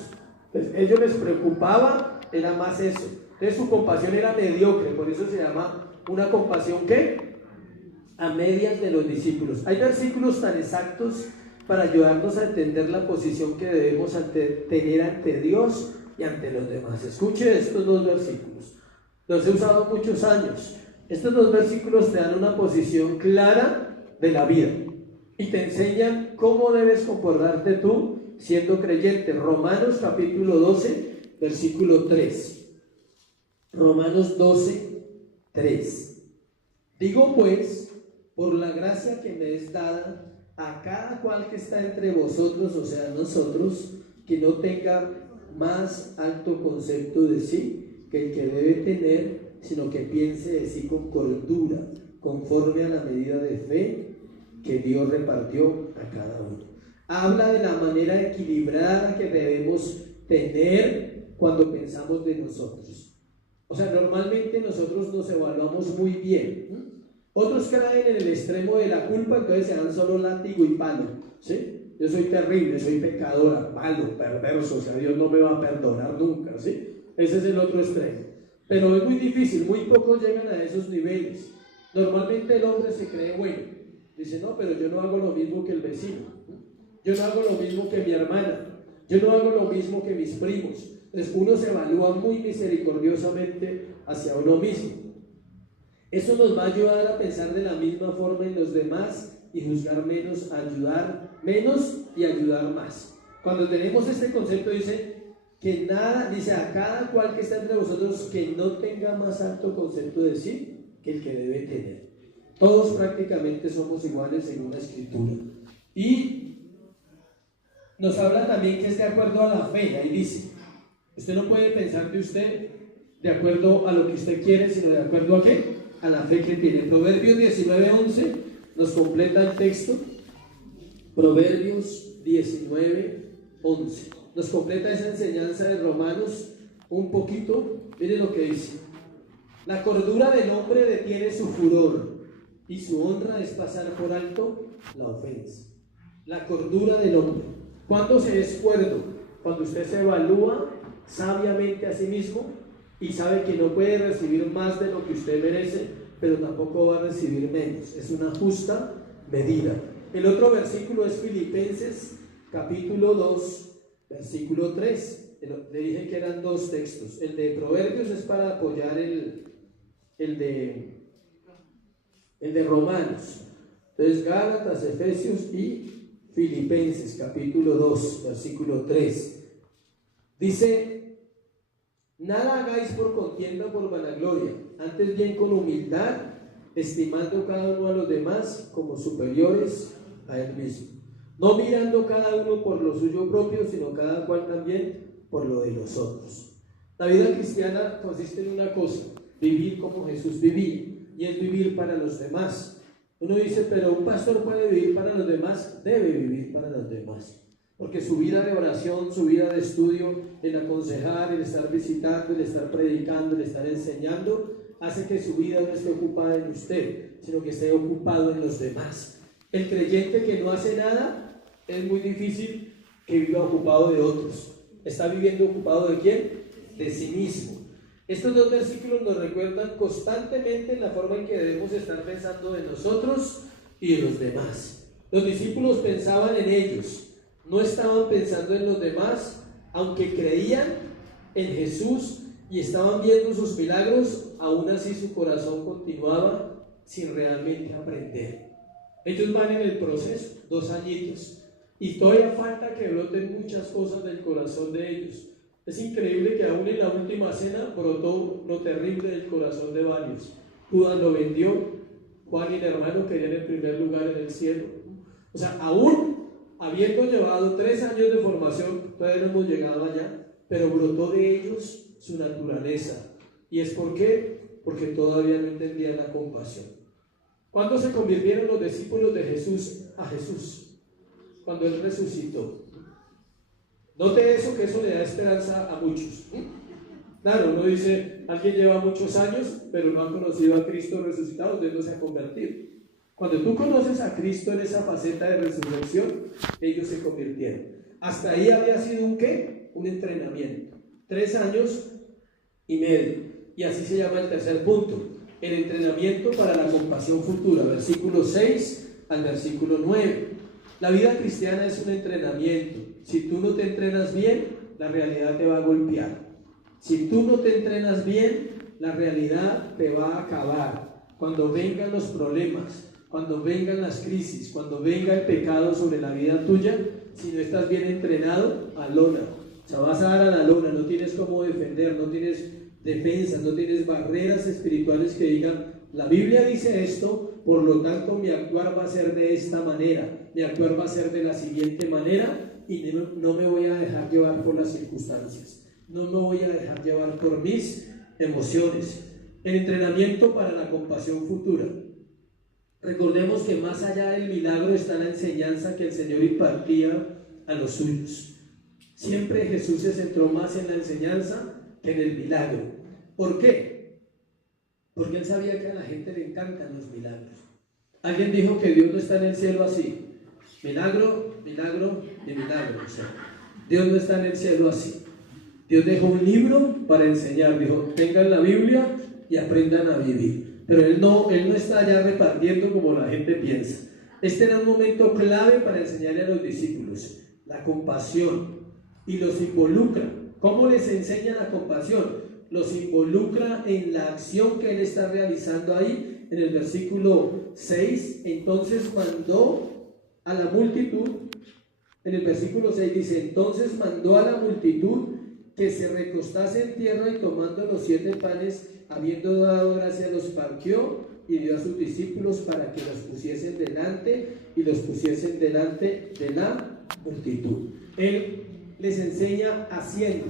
Entonces, ellos les preocupaba, era más eso. Entonces, su compasión era mediocre, por eso se llama una compasión, ¿qué? A medias de los discípulos. Hay versículos tan exactos para ayudarnos a entender la posición que debemos tener ante Dios y ante los demás. Escuche estos dos versículos. Los he usado muchos años. Estos dos versículos te dan una posición clara de la vida y te enseñan cómo debes comportarte tú siendo creyente. Romanos capítulo 12, versículo 3. Romanos 12, 3. Digo pues, por la gracia que me es dada, a cada cual que está entre vosotros, o sea, nosotros, que no tenga más alto concepto de sí que el que debe tener, sino que piense de sí con cordura, conforme a la medida de fe que Dios repartió a cada uno. Habla de la manera equilibrada que debemos tener cuando pensamos de nosotros. O sea, normalmente nosotros nos evaluamos muy bien. Otros caen en el extremo de la culpa, entonces se dan solo látigo y palo, ¿sí? Yo soy terrible, soy pecadora, malo, perverso, o sea, Dios no me va a perdonar nunca, ¿sí? Ese es el otro extremo. Pero es muy difícil, muy pocos llegan a esos niveles. Normalmente el hombre se cree bueno. Dice, no, pero yo no hago lo mismo que el vecino. Yo no hago lo mismo que mi hermana. Yo no hago lo mismo que mis primos. Entonces uno se evalúa muy misericordiosamente hacia uno mismo. Eso nos va a ayudar a pensar de la misma forma en los demás y juzgar menos, ayudar menos y ayudar más. Cuando tenemos este concepto dice que nada, dice a cada cual que está entre vosotros que no tenga más alto concepto de sí que el que debe tener. Todos prácticamente somos iguales en una escritura. Y nos habla también que es de acuerdo a la fe. Ahí dice, usted no puede pensar de usted de acuerdo a lo que usted quiere, sino de acuerdo a qué, a la fe que tiene. Proverbios 19:11 nos completa el texto. Proverbios 19:11 nos completa esa enseñanza de Romanos un poquito. Mire lo que dice: la cordura del hombre detiene su furor, y su honra es pasar por alto la ofensa. La cordura del hombre. ¿Cuándo se es cuerdo? Cuando usted se evalúa sabiamente a sí mismo y sabe que no puede recibir más de lo que usted merece, pero tampoco va a recibir menos. Es una justa medida. El otro versículo es Filipenses capítulo 2, versículo 3. Le dije que eran dos textos. El de Proverbios es para apoyar el de Romanos. Entonces Gálatas, Efesios y Filipenses capítulo 2, versículo 3. Dice: nada hagáis por contienda o por vanagloria, antes bien con humildad, estimando cada uno a los demás como superiores a él mismo, no mirando cada uno por lo suyo propio, sino cada cual también por lo de los otros. La vida cristiana consiste en una cosa: vivir como Jesús vivía, y es vivir para los demás. Uno dice, pero un pastor puede vivir para los demás. Debe vivir para los demás, porque su vida de oración, su vida de estudio, el aconsejar, el estar visitando, el estar predicando, el estar enseñando, hace que su vida no esté ocupada en usted, sino que esté ocupado en los demás. El creyente que no hace nada es muy difícil que viva ocupado de otros. ¿Está viviendo ocupado de quién? De sí mismo. Estos dos versículos nos recuerdan constantemente la forma en que debemos estar pensando de nosotros y de los demás. Los discípulos pensaban en ellos, no estaban pensando en los demás, aunque creían en Jesús y estaban viendo sus milagros, aún así su corazón continuaba sin realmente aprender. Ellos van en el proceso, 2 añitos, y todavía falta que broten muchas cosas del corazón de ellos. Es increíble que aún en la última cena brotó lo terrible del corazón de varios. Judas lo vendió, Juan y el hermano querían el primer lugar en el cielo. O sea, aún habiendo llevado 3 años de formación, todavía no hemos llegado allá, pero brotó de ellos su naturaleza. ¿Y es por qué? Porque todavía no entendían la compasión. ¿Cuándo se convirtieron los discípulos de Jesús a Jesús? Cuando Él resucitó. Note eso, que eso le da esperanza a muchos. Claro, uno dice, alguien lleva muchos años, pero no ha conocido a Cristo resucitado, entonces no se ha convertido. Cuando tú conoces a Cristo en esa faceta de resurrección, ellos se convirtieron. Hasta ahí había sido un ¿qué? Un entrenamiento. 3 años y medio. Y así se llama el tercer punto. El entrenamiento para la compasión futura. Versículo 6 al versículo 9. La vida cristiana es un entrenamiento. Si tú no te entrenas bien, la realidad te va a golpear. Si tú no te entrenas bien, la realidad te va a acabar. Cuando vengan los problemas, cuando vengan las crisis, cuando venga el pecado sobre la vida tuya, si no estás bien entrenado, a lona. O sea, vas a dar a la lona, no tienes cómo defender, no tienes defensas, no tienes barreras espirituales que digan, la Biblia dice esto, por lo tanto mi actuar va a ser de esta manera, mi actuar va a ser de la siguiente manera, y no me voy a dejar llevar por las circunstancias, no me voy a dejar llevar por mis emociones. El entrenamiento para la compasión futura. Recordemos que más allá del milagro está la enseñanza que el Señor impartía a los suyos. Siempre Jesús se centró más en la enseñanza que en el milagro. ¿Por qué? Porque Él sabía que a la gente le encantan los milagros. Alguien dijo que Dios no está en el cielo así. Milagro, milagro y milagro. O sea, Dios no está en el cielo así. Dios dejó un libro para enseñar. Dijo, tengan la Biblia y aprendan a vivir. Pero Él no está allá repartiendo como la gente piensa. Este era un momento clave para enseñarle a los discípulos la compasión, y los involucra. ¿Cómo les enseña la compasión? Los involucra en la acción que Él está realizando ahí. En el versículo 6, entonces mandó a la multitud. En el versículo 6 dice, entonces mandó a la multitud que se recostase en tierra, y tomando los 7 panes, habiendo dado gracia, los partió y dio a sus discípulos para que los pusiesen delante, y los pusiesen delante de la multitud. Él les enseña haciendo.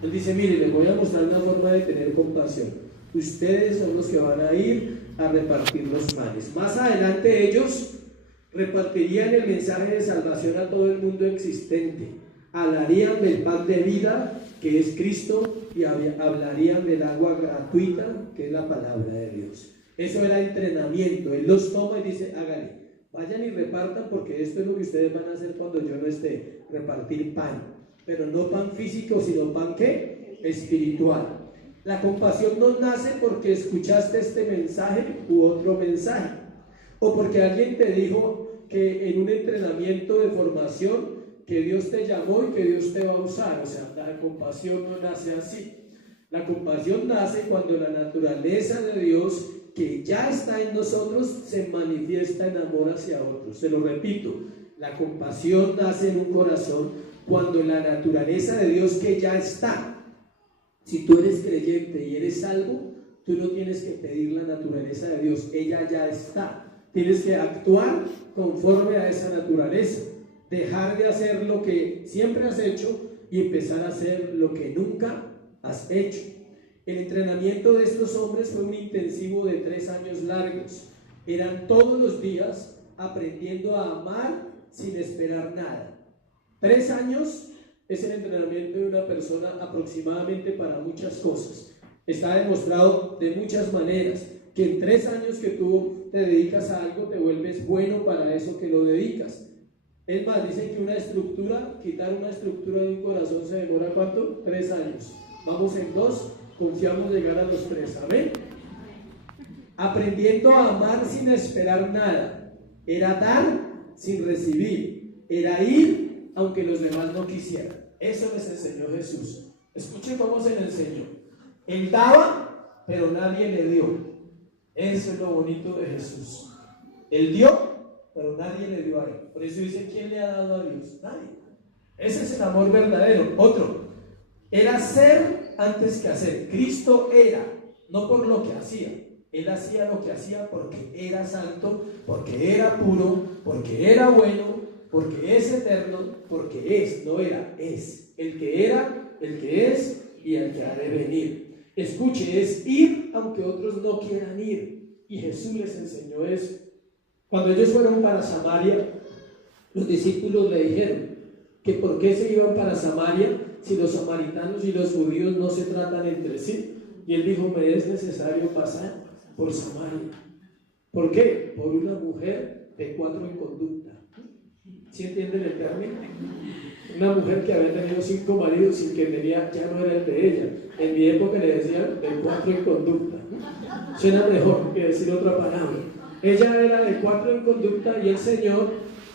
Él dice, mire, les voy a mostrar una forma de tener compasión. Ustedes son los que van a ir a repartir los panes. Más adelante ellos repartirían el mensaje de salvación a todo el mundo existente. Hablarían del pan de vida, que es Cristo, y hablarían del agua gratuita, que es la palabra de Dios. Eso era entrenamiento. Él los toma y dice, háganle, vayan y repartan, porque esto es lo que ustedes van a hacer cuando yo no esté, repartir pan. Pero no pan físico, sino pan ¿qué? Espiritual. La compasión no nace porque escuchaste este mensaje u otro mensaje, o porque alguien te dijo que en un entrenamiento de formación que Dios te llamó y que Dios te va a usar. O sea, la compasión no nace así. La compasión nace cuando la naturaleza de Dios que ya está en nosotros se manifiesta en amor hacia otros. Se lo repito, la compasión nace en un corazón cuando la naturaleza de Dios que ya está. Si tú eres creyente y eres salvo, tú no tienes que pedir la naturaleza de Dios, ella ya está. Tienes que actuar conforme a esa naturaleza, dejar de hacer lo que siempre has hecho y empezar a hacer lo que nunca has hecho. El entrenamiento de estos hombres fue un intensivo de 3 años largos. Eran todos los días aprendiendo a amar sin esperar nada. 3 años es el entrenamiento de una persona aproximadamente para muchas cosas. Está demostrado de muchas maneras que en 3 años que tú te dedicas a algo, te vuelves bueno para eso que lo dedicas. Es más, dicen que quitar una estructura de un corazón se demora ¿cuánto? 3 años. Vamos en 2, confiamos llegar a los 3. Amén. Aprendiendo a amar sin esperar nada. Era dar sin recibir. Era ir aunque los demás no quisieran. Eso les enseñó Jesús. Escuchen cómo se le enseñó. Él daba, pero nadie le dio. Eso es lo bonito de Jesús. Él dio, pero nadie le dio a él. Por eso dice, ¿quién le ha dado a Dios? Nadie. Ese es el amor verdadero. Otro, era ser antes que hacer. Cristo era, no por lo que hacía. Él hacía lo que hacía porque era santo, porque era puro, porque era bueno, porque es eterno, porque es, no era, es. El que era, el que es y el que ha de venir. Escuche, es ir aunque otros no quieran ir. Y Jesús les enseñó eso. Cuando ellos fueron para Samaria, los discípulos le dijeron que por qué se iban para Samaria si los samaritanos y los judíos no se tratan entre sí. Y él dijo, me es necesario pasar por Samaria. ¿Por qué? Por una mujer de 4 en conducta. ¿Sí entienden el término? Una mujer que había tenido 5 maridos y que tenía, ya no era el de ella. En mi época le decían de 4 en conducta. Suena mejor que decir otra palabra. Ella era de 4 en conducta y el Señor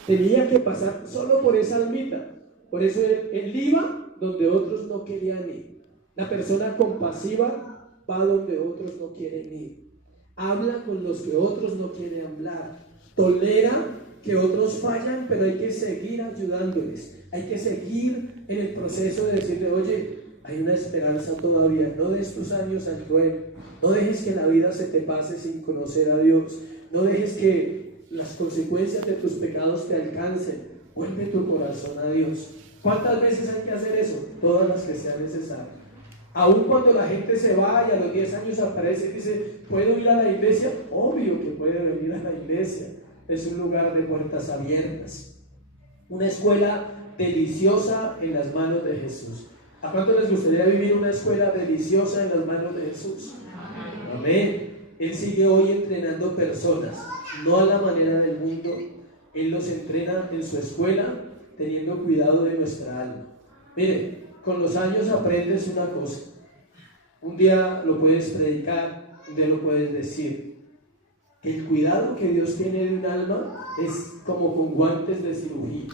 tenía que pasar solo por esa almita. Por eso él iba donde otros no querían ir. La persona compasiva va donde otros no quieren ir. Habla con los que otros no quieren hablar. Tolera que otros fallan, pero hay que seguir ayudándoles. Hay que seguir en el proceso de decirle, oye, hay una esperanza todavía. No des tus años al cruel. No dejes que la vida se te pase sin conocer a Dios. No dejes que las consecuencias de tus pecados te alcancen. Vuelve tu corazón a Dios. ¿Cuántas veces hay que hacer eso? Todas las que sean necesarias. Aún cuando la gente se va y a los 10 años aparece y dice, ¿puedo ir a la iglesia? Obvio que puede venir a la iglesia. Es un lugar de puertas abiertas. Una escuela deliciosa en las manos de Jesús. ¿A cuánto les gustaría vivir una escuela deliciosa en las manos de Jesús? Amén. Él sigue hoy entrenando personas, no a la manera del mundo. Él los entrena en su escuela, teniendo cuidado de nuestra alma. Mire, con los años aprendes una cosa. Un día lo puedes predicar, un día lo puedes decir. Que el cuidado que Dios tiene de un alma es como con guantes de cirugía.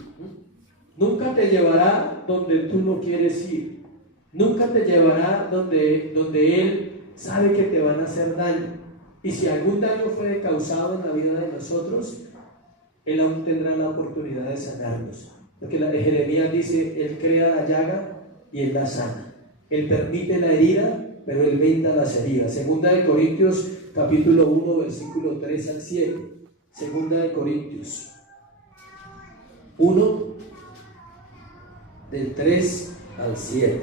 Nunca te llevará donde tú no quieres ir. Nunca te llevará donde Él sabe que te van a hacer daño. Y si algún daño fue causado en la vida de nosotros, Él aún tendrá la oportunidad de sanarnos. Porque la de Jeremías dice, Él crea la llaga y Él la sana. Él permite la herida, pero Él venda las heridas. Segunda de Corintios, capítulo 1, versículo 3 al 7. Segunda de Corintios 1, del 3 al 7.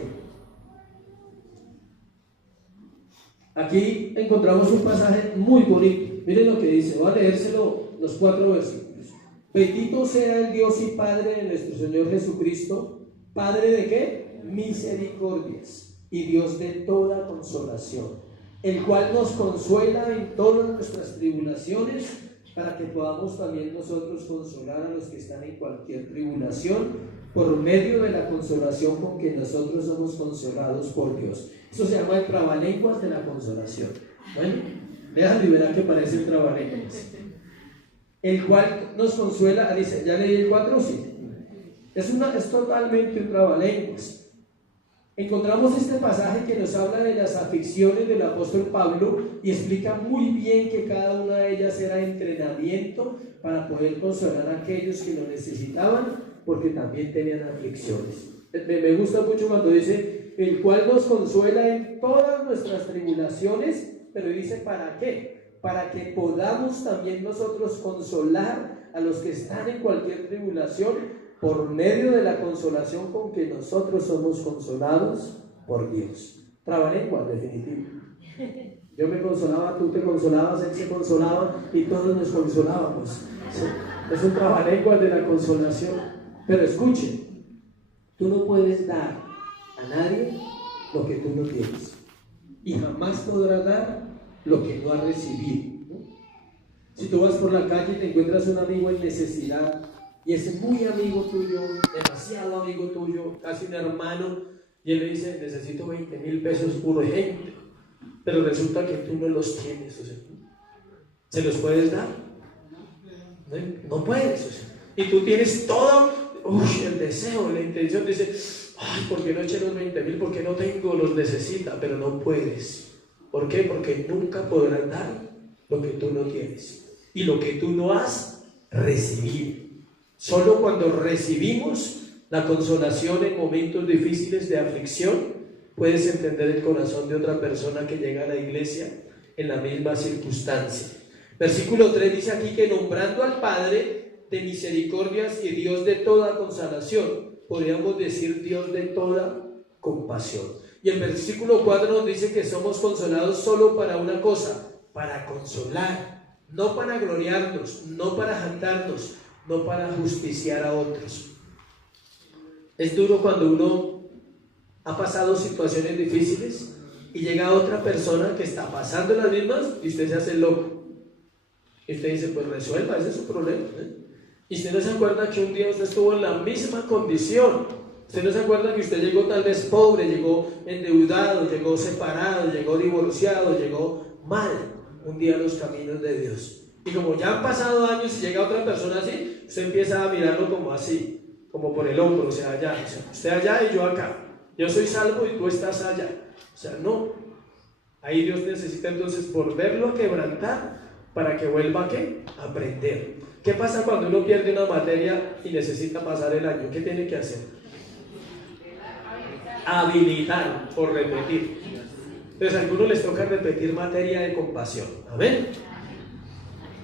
Aquí encontramos un pasaje muy bonito. Miren lo que dice, voy a leérselo los 4 versículos. Bendito sea el Dios y Padre de nuestro Señor Jesucristo. ¿Padre de qué? Misericordias y Dios de toda consolación, el cual nos consuela en todas nuestras tribulaciones, para que podamos también nosotros consolar a los que están en cualquier tribulación, por medio de la consolación con que nosotros somos consolados por Dios. Eso se llama el trabalenguas de la consolación. Bueno, déjame ver que parece el trabalenguas. El cual nos consuela, dice, ¿ya leí el 4? Sí. Es totalmente un trabalenguas. Encontramos este pasaje que nos habla de las aflicciones del apóstol Pablo y explica muy bien que cada una de ellas era entrenamiento para poder consolar a aquellos que lo necesitaban, porque también tenían aflicciones. Me gusta mucho cuando dice, el cual nos consuela en todas nuestras tribulaciones, pero dice, ¿para qué? Para que podamos también nosotros consolar a los que están en cualquier tribulación, por medio de la consolación con que nosotros somos consolados por Dios. Trabalenguas, definitivo. Yo me consolaba, tú te consolabas, él se consolaba y todos nos consolábamos. Es un trabalenguas de la consolación. Pero escuche, tú no puedes dar a nadie lo que tú no tienes, y jamás podrás dar lo que no has recibido. Si tú vas por la calle y te encuentras un amigo en necesidad, y es muy amigo tuyo, demasiado amigo tuyo, casi un hermano, y él le dice, necesito 20,000 pesos urgente, pero resulta que tú no los tienes, o sea, ¿se los puedes dar? No puedes, o sea, y tú tienes todo el deseo, la intención, dice, ay, ¿por qué no eché los 20,000? ¿Por qué no tengo? Los necesita, pero no puedes. ¿Por qué? Porque nunca podrás dar lo que tú no tienes y lo que tú no has recibido. Solo cuando recibimos la consolación en momentos difíciles de aflicción, puedes entender el corazón de otra persona que llega a la iglesia en la misma circunstancia. Versículo 3 dice aquí que nombrando al Padre de misericordias y Dios de toda consolación, podríamos decir Dios de toda compasión. Y el versículo 4 nos dice que somos consolados solo para una cosa, para consolar, no para gloriarnos, no para jactarnos, no para justiciar a otros. Es duro cuando uno ha pasado situaciones difíciles y llega otra persona que está pasando las mismas y usted se hace loco. Y usted dice, pues resuelva, ese es su problema, Y usted no se acuerda que un día usted estuvo en la misma condición. Usted no se acuerda que usted llegó tal vez pobre, llegó endeudado, llegó separado, llegó divorciado, llegó mal un día a los caminos de Dios. Y como ya han pasado años y llega otra persona así, usted empieza a mirarlo como así, como por el hombro, o sea, allá, o sea, usted allá y yo acá. Yo soy salvo y tú estás allá. O sea, no. Ahí Dios necesita entonces volverlo a quebrantar para que vuelva ¿a qué? A aprender. ¿Qué pasa cuando uno pierde una materia y necesita pasar el año? ¿Qué tiene que hacer? Habilitar o repetir. Entonces a algunos les toca repetir materia de compasión. Amén.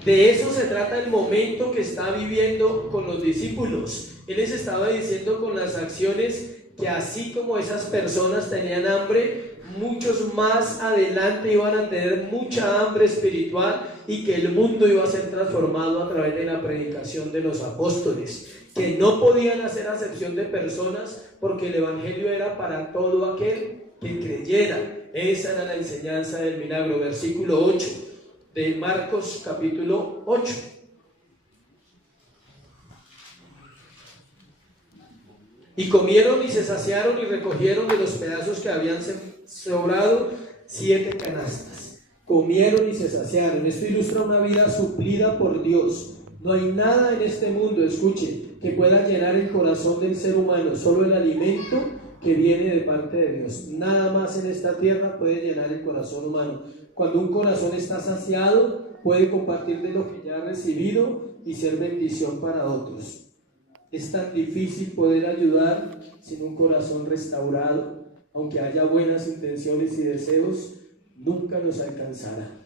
De eso se trata el momento que está viviendo con los discípulos. Él les estaba diciendo con las acciones que así como esas personas tenían hambre, muchos más adelante iban a tener mucha hambre espiritual y que el mundo iba a ser transformado a través de la predicación de los apóstoles, que no podían hacer acepción de personas porque el evangelio era para todo aquel que creyera. Esa era la enseñanza del milagro. Versículo 8 de Marcos capítulo 8. Y comieron y se saciaron y recogieron de los pedazos que habían sobrado 7 canastas. Comieron y se saciaron. Esto ilustra una vida suplida por Dios. No hay nada en este mundo, escuche, que pueda llenar el corazón del ser humano, solo el alimento que viene de parte de Dios. Nada más en esta tierra puede llenar el corazón humano. Cuando un corazón está saciado, puede compartir de lo que ya ha recibido y ser bendición para otros. Es tan difícil poder ayudar sin un corazón restaurado. Aunque haya buenas intenciones y deseos, nunca nos alcanzará.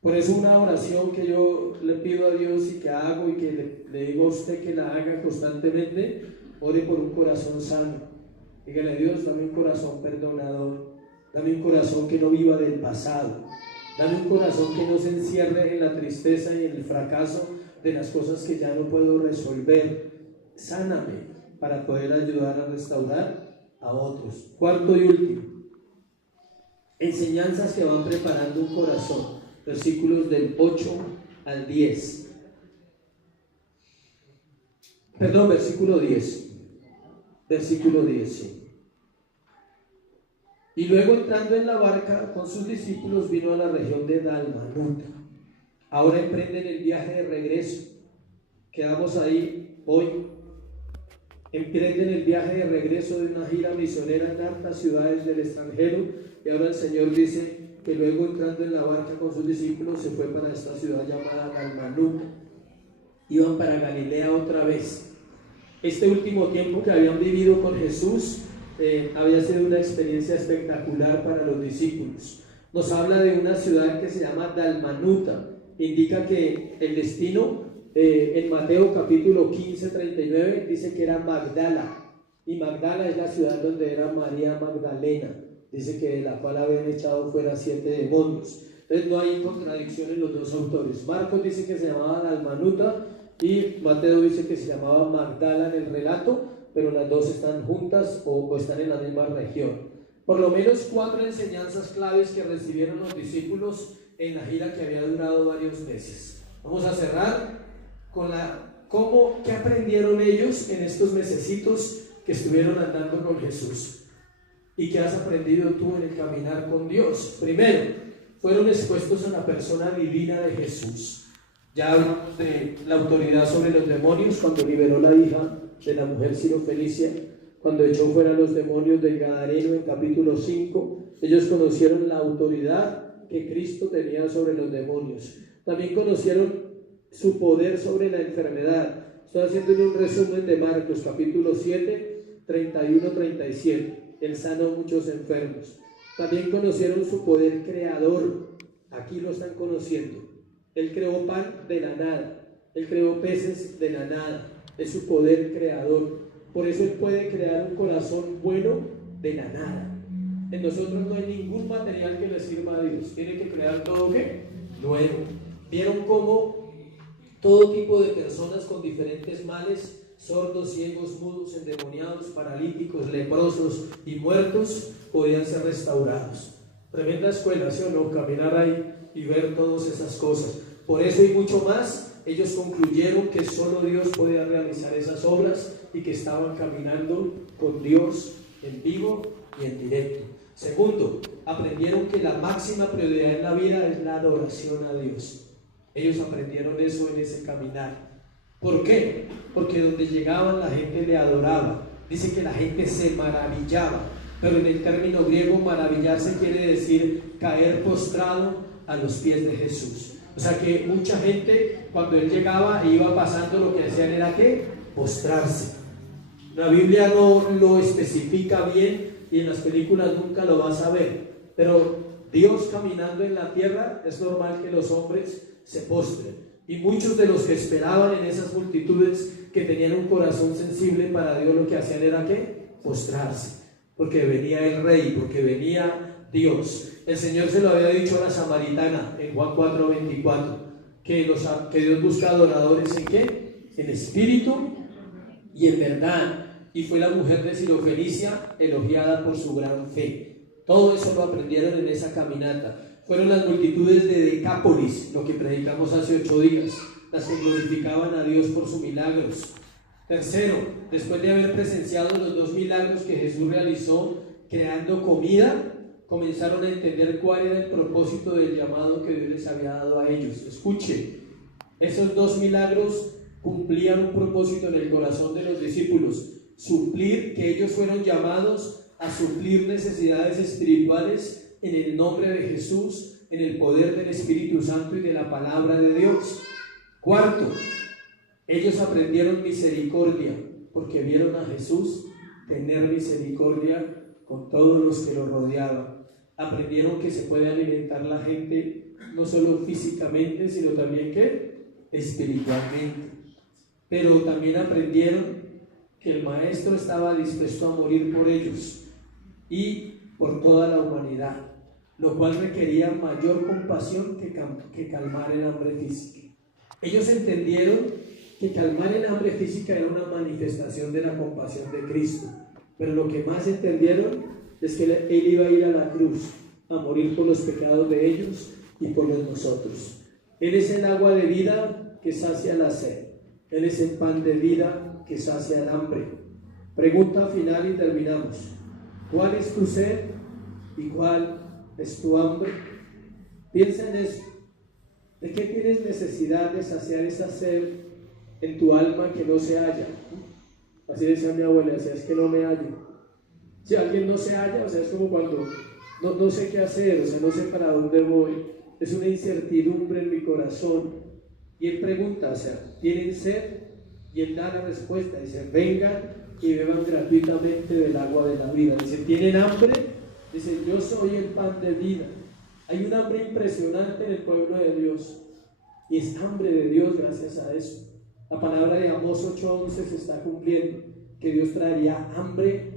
Por eso una oración que yo le pido a Dios y que hago y que le digo a usted que la haga constantemente, ore por un corazón sano. Dígale a Dios, dame un corazón perdonador, dame un corazón que no viva del pasado, dame un corazón que no se encierre en la tristeza y en el fracaso de las cosas que ya no puedo resolver. Sáname para poder ayudar a restaurar a otros. Cuarto y último, enseñanzas que van preparando un corazón. Versículos del 8 al 10. Perdón, versículo 10. Versículo 10, sí. Y luego entrando en la barca con sus discípulos vino a la región de Dalmanuta. Ahora emprenden el viaje de regreso. Quedamos ahí hoy. Emprenden el viaje de regreso de una gira misionera en tantas ciudades del extranjero, y ahora el Señor dice que luego entrando en la barca con sus discípulos se fue para esta ciudad llamada Dalmanuta. Iban para Galilea otra vez. Este último tiempo que habían vivido con Jesús había sido una experiencia espectacular para los discípulos. Nos habla de una ciudad que se llama Dalmanuta. Indica que el destino en Mateo capítulo 15, 39 dice que era Magdala, y Magdala es la ciudad donde era María Magdalena, dice que de la cual habían echado fuera 7 demonios. Entonces no hay contradicción en los dos autores. Marcos dice que se llamaba Dalmanuta y Mateo dice que se llamaba Magdala en el relato, pero las dos están juntas o están en la misma región. Por lo menos 4 enseñanzas claves que recibieron los discípulos en la gira que había durado varios meses. Vamos a cerrar con la ¿qué aprendieron ellos en estos mesecitos que estuvieron andando con Jesús? ¿Y qué has aprendido tú en el caminar con Dios? Primero, fueron expuestos a la persona divina de Jesús. Ya hablamos de la autoridad sobre los demonios cuando liberó la hija de la mujer Sirofenicia, cuando echó fuera los demonios del Gadareno en capítulo 5. Ellos conocieron la autoridad que Cristo tenía sobre los demonios. También conocieron su poder sobre la enfermedad. Estoy haciendo un resumen de Marcos capítulo 7, 31-37. Él sanó muchos enfermos. También conocieron su poder creador. Aquí lo están conociendo. Él creó pan de la nada. Él creó peces de la nada. Es su poder creador. Por eso Él puede crear un corazón bueno de la nada. En nosotros no hay ningún material que le sirva a Dios. Tiene que crear todo ¿qué? Nuevo. ¿Vieron cómo todo tipo de personas con diferentes males, sordos, ciegos, mudos, endemoniados, paralíticos, leprosos y muertos, podían ser restaurados? Tremenda escuela, ¿sí o no? Caminar ahí y ver todas esas cosas. Por eso y mucho más, ellos concluyeron que solo Dios podía realizar esas obras y que estaban caminando con Dios en vivo y en directo. Segundo, aprendieron que la máxima prioridad en la vida es la adoración a Dios. Ellos aprendieron eso en ese caminar. ¿Por qué? Porque donde llegaban la gente le adoraba. Dice que la gente se maravillaba, pero en el término griego maravillarse quiere decir caer postrado a los pies de Jesús. O sea que mucha gente cuando Él llegaba e iba pasando, lo que hacían era ¿qué? Postrarse. La Biblia no lo especifica bien y en las películas nunca lo vas a ver, pero Dios caminando en la tierra es normal que los hombres se postren, y muchos de los que esperaban en esas multitudes que tenían un corazón sensible para Dios, lo que hacían era ¿qué? Postrarse, porque venía el Rey, porque venía Dios. El Señor se lo había dicho a la samaritana en Juan 4:24, que Dios busca adoradores ¿en qué? En espíritu y en verdad. Y fue la mujer de Sirofenicia elogiada por su gran fe. Todo eso lo aprendieron en esa caminata. Fueron las multitudes de Decápolis, lo que predicamos hace 8 días, las que glorificaban a Dios por sus milagros. Tercero, después de haber presenciado los 2 milagros que Jesús realizó creando comida, comenzaron a entender cuál era el propósito del llamado que Dios les había dado a ellos. Escuche, esos 2 milagros cumplían un propósito en el corazón de los discípulos: suplir, que ellos fueron llamados a suplir necesidades espirituales en el nombre de Jesús, en el poder del Espíritu Santo y de la palabra de Dios. Cuarto, ellos aprendieron misericordia, porque vieron a Jesús tener misericordia con todos los que lo rodeaban. Aprendieron que se puede alimentar la gente no solo físicamente, sino también ¿qué? Espiritualmente. Pero también aprendieron que el Maestro estaba dispuesto a morir por ellos y por toda la humanidad, lo cual requería mayor compasión que calmar el hambre física. Ellos entendieron que calmar el hambre física era una manifestación de la compasión de Cristo, pero lo que más entendieron es que Él iba a ir a la cruz a morir por los pecados de ellos y por los nosotros. Él es el agua de vida que sacia la sed. Él es el pan de vida que sacia el hambre. Pregunta final y terminamos. ¿Cuál es tu sed y cuál es tu hambre? Piensa en eso. ¿De qué tienes necesidad de saciar esa sed en tu alma que no se halla? Así decía mi abuela, decía, es que no me hallo. Si alguien no se halla, o sea, es como cuando no sé qué hacer, o sea, no sé para dónde voy. Es una incertidumbre en mi corazón. Y él pregunta, o sea, ¿tienen sed? Y él da la respuesta, dice, vengan y beban gratuitamente del agua de la vida. Dice, ¿tienen hambre? Dice, yo soy el pan de vida. Hay un hambre impresionante en el pueblo de Dios, y es hambre de Dios gracias a eso. La palabra de Amós 8:11 se está cumpliendo, que Dios traería hambre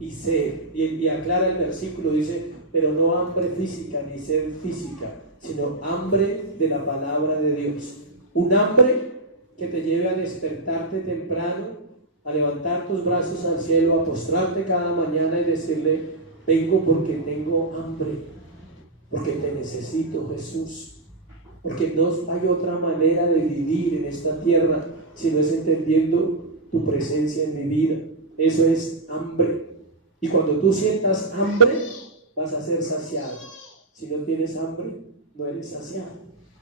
y sed. Y aclara el versículo, dice, pero no hambre física ni sed física, sino hambre de la palabra de Dios. Un hambre que te lleve a despertarte temprano, a levantar tus brazos al cielo, a postrarte cada mañana y decirle, vengo porque tengo hambre, porque te necesito, Jesús, porque no hay otra manera de vivir en esta tierra sino es entendiendo tu presencia en mi vida. Eso es hambre. Y cuando tú sientas hambre, vas a ser saciado. Si no tienes hambre, no eres saciado.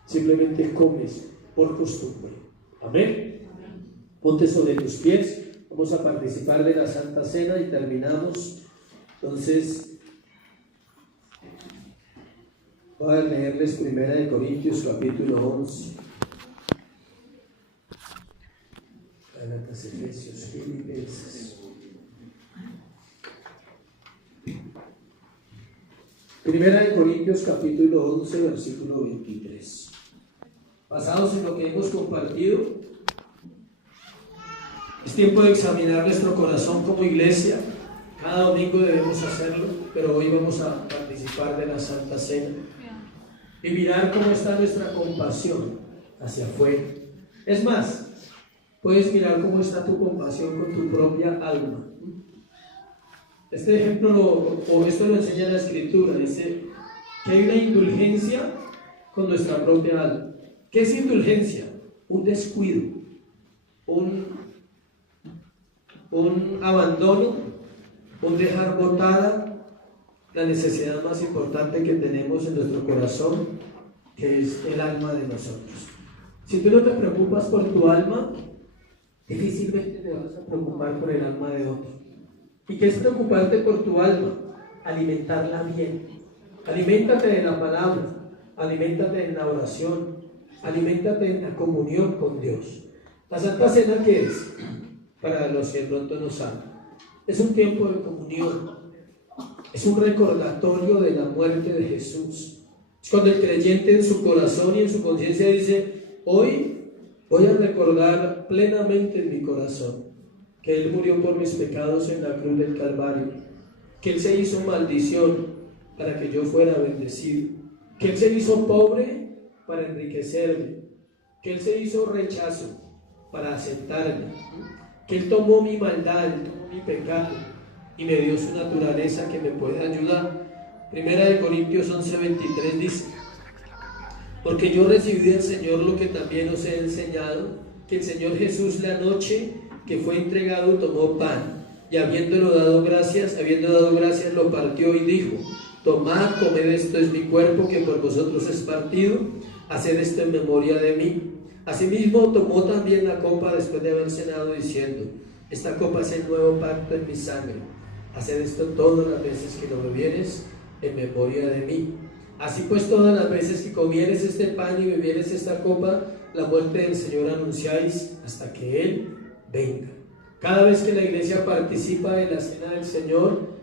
Simplemente comes por costumbre. Amén. Ponte sobre tus pies. Vamos a participar de la Santa Cena y terminamos. Entonces, voy a leerles 1 Corintios capítulo 11. Gálatas, Efesios, Filipenses. 1 Corintios capítulo 11, versículo 23. Basados en lo que hemos compartido, es tiempo de examinar nuestro corazón como iglesia. Cada domingo debemos hacerlo, pero hoy vamos a participar de la Santa Cena y mirar cómo está nuestra compasión hacia afuera. Es más, puedes mirar cómo está tu compasión con tu propia alma. Este ejemplo, esto lo enseña la Escritura, dice que hay una indulgencia con nuestra propia alma. ¿Qué es indulgencia? Un descuido, un abandono, un dejar botada la necesidad más importante que tenemos en nuestro corazón, que es el alma de nosotros. Si tú no te preocupas por tu alma, difícilmente te vas a preocupar por el alma de otro. ¿Y qué es preocuparte por tu alma? Alimentarla bien. Aliméntate de la palabra, aliméntate en la oración, aliméntate en la comunión con Dios. La Santa Cena, ¿qué es? Para los que de pronto no saben, es un tiempo de comunión, es un recordatorio de la muerte de Jesús. Es cuando el creyente en su corazón y en su conciencia dice: hoy voy a recordar plenamente en mi corazón que Él murió por mis pecados en la cruz del Calvario, que Él se hizo maldición para que yo fuera bendecido, que Él se hizo pobre para enriquecerme, que Él se hizo rechazo para aceptarme, que Él tomó mi maldad, Él tomó mi pecado y me dio su naturaleza que me puede ayudar. 1 Corintios 11:23 dice: porque yo recibí del Señor lo que también os he enseñado, que el Señor Jesús, la noche que fue entregado, tomó pan, y habiendo dado gracias, lo partió y dijo: tomad, comed, esto es mi cuerpo que por vosotros es partido, haced esto en memoria de mí. Asimismo tomó también la copa después de haber cenado, diciendo: esta copa es el nuevo pacto en mi sangre, haced esto todas las veces que lo bebieres en memoria de mí. Así pues, todas las veces que comieres este pan y bebieres esta copa, la muerte del Señor anunciáis hasta que Él venga. Cada vez que la iglesia participa en la cena del Señor,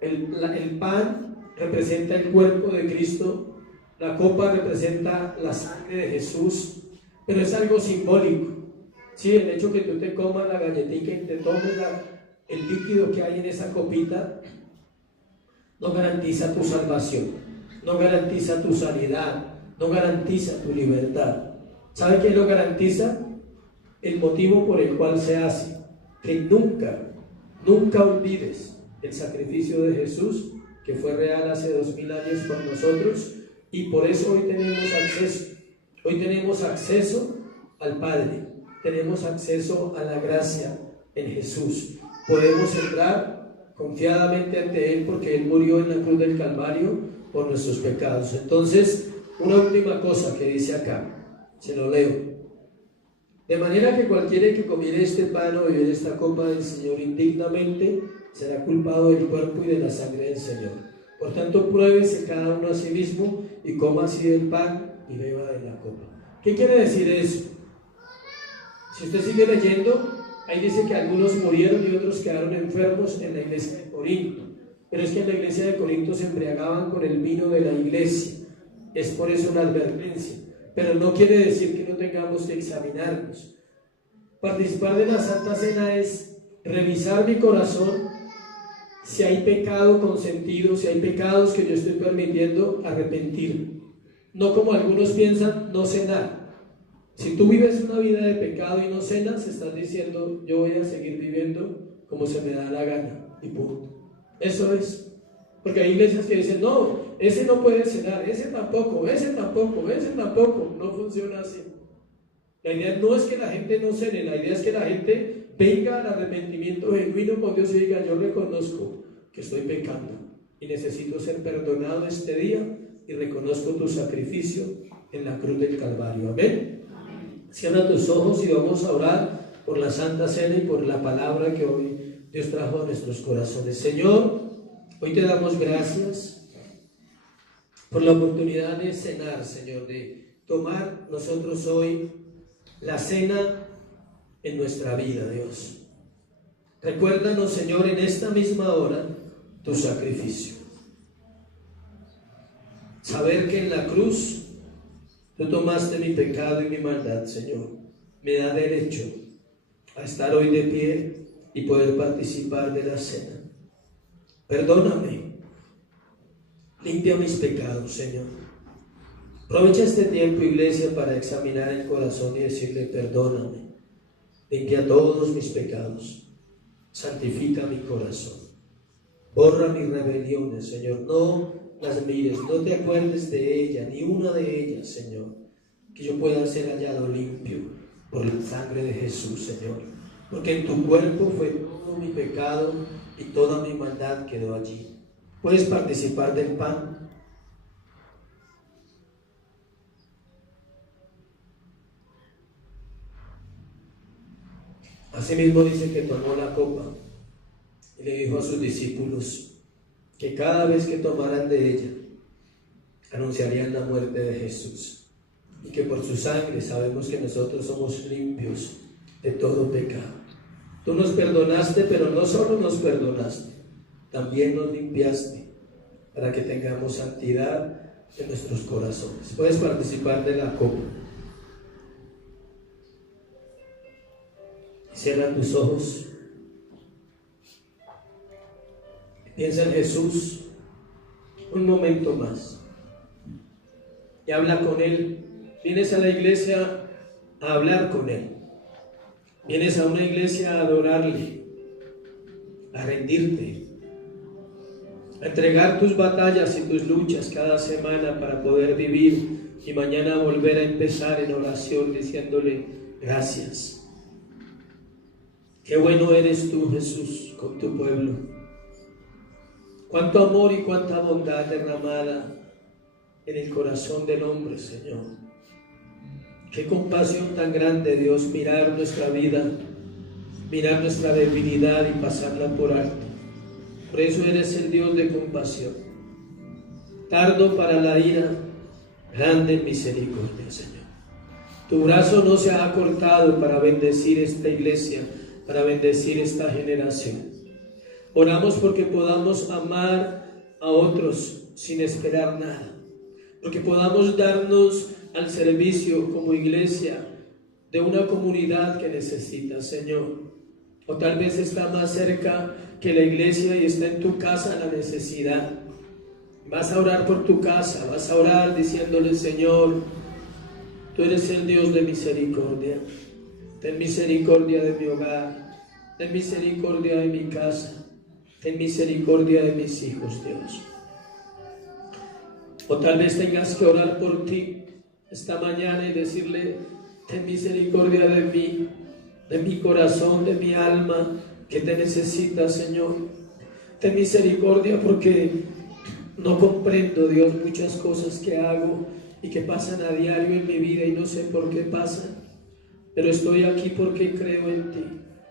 el pan representa el cuerpo de Cristo, la copa representa la sangre de Jesús, pero es algo simbólico. Sí, el hecho que tú te comas la galletita y te tomes el líquido que hay en esa copita no garantiza tu salvación, no garantiza tu sanidad, no garantiza tu libertad. ¿Sabe qué lo garantiza? El motivo por el cual se hace. Que nunca olvides el sacrificio de Jesús, que fue real hace 2000 años por nosotros, y por eso hoy tenemos acceso al Padre, tenemos acceso a la gracia en Jesús. Podemos entrar confiadamente ante Él porque Él murió en la cruz del Calvario por nuestros pecados. Entonces, una última cosa que dice acá, se lo leo: de manera que cualquiera que comiere este pan o bebiere esta copa del Señor indignamente será culpado del cuerpo y de la sangre del Señor. Por tanto, pruébese cada uno a sí mismo y coma así del pan y beba de la copa. ¿Qué quiere decir eso? Si usted sigue leyendo, ahí dice que algunos murieron y otros quedaron enfermos en la iglesia de Corinto. Pero es que en la iglesia de Corinto se embriagaban con el vino de la iglesia. Es por eso una advertencia. Pero no quiere decir que no tengamos que examinarnos. Participar de la Santa Cena es revisar mi corazón, si hay pecado consentido, si hay pecados que yo estoy permitiendo, arrepentirme. No como algunos piensan, no cenar. Si tú vives una vida de pecado y no cenas, estás diciendo: yo voy a seguir viviendo como se me da la gana, y punto. Eso es. Porque hay iglesias que dicen: no, ese no puede cenar, ese tampoco. No funciona así. La idea no es que la gente no cene, la idea es que la gente venga al arrepentimiento genuino con Dios y diga: yo reconozco que estoy pecando y necesito ser perdonado este día, y reconozco tu sacrificio en la cruz del Calvario. Amén. Cierra tus ojos y vamos a orar por la Santa Cena y por la palabra que hoy Dios trajo a nuestros corazones. Señor, hoy te damos gracias por la oportunidad de cenar, Señor, de tomar nosotros hoy la cena en nuestra vida, Dios. Recuérdanos, Señor, en esta misma hora tu sacrificio. Saber que en la cruz tú tomaste mi pecado y mi maldad, Señor, me da derecho a estar hoy de pie y poder participar de la cena. Perdóname, limpia mis pecados, Señor. Aprovecha este tiempo, iglesia, para examinar el corazón y decirle: perdóname, limpia todos mis pecados, santifica mi corazón, borra mis rebeliones, Señor, no las mires, no te acuerdes de ella, ni una de ellas, Señor, que yo pueda ser hallado limpio por la sangre de Jesús, Señor, porque en tu cuerpo fue todo mi pecado y toda mi maldad quedó allí. Puedes participar del pan. Asimismo dice que tomó la copa y le dijo a sus discípulos que cada vez que tomaran de ella anunciarían la muerte de Jesús, y que por su sangre sabemos que nosotros somos limpios de todo pecado. Tú nos perdonaste, pero no solo nos perdonaste, también nos limpiaste para que tengamos santidad en nuestros corazones. Puedes participar de la copa. Cierra tus ojos. Piensa en Jesús un momento más y habla con Él. Vienes a la iglesia a hablar con Él. Vienes a una iglesia a adorarle, a rendirte, a entregar tus batallas y tus luchas cada semana para poder vivir y mañana volver a empezar en oración diciéndole: gracias. Qué bueno eres tú, Jesús, con tu pueblo. Cuánto amor y cuánta bondad derramada en el corazón del hombre, Señor. Qué compasión tan grande, Dios, mirar nuestra vida, mirar nuestra debilidad y pasarla por alto. Por eso eres el Dios de compasión. Tardo para la ira, grande en misericordia, Señor. Tu brazo no se ha acortado para bendecir esta iglesia, para bendecir esta generación. Oramos porque podamos amar a otros sin esperar nada, porque podamos darnos al servicio como iglesia de una comunidad que necesita, Señor. O tal vez está más cerca que la iglesia y está en tu casa la necesidad. Vas a orar por tu casa, vas a orar diciéndole: Señor, tú eres el Dios de misericordia. Ten misericordia de mi hogar, ten misericordia de mi casa, ten misericordia de mis hijos, Dios. O tal vez tengas que orar por ti esta mañana y decirle: ten misericordia de mí, de mi corazón, de mi alma, que te necesita, Señor. Ten misericordia porque no comprendo, Dios, muchas cosas que hago y que pasan a diario en mi vida y no sé por qué pasan. Pero estoy aquí porque creo en ti.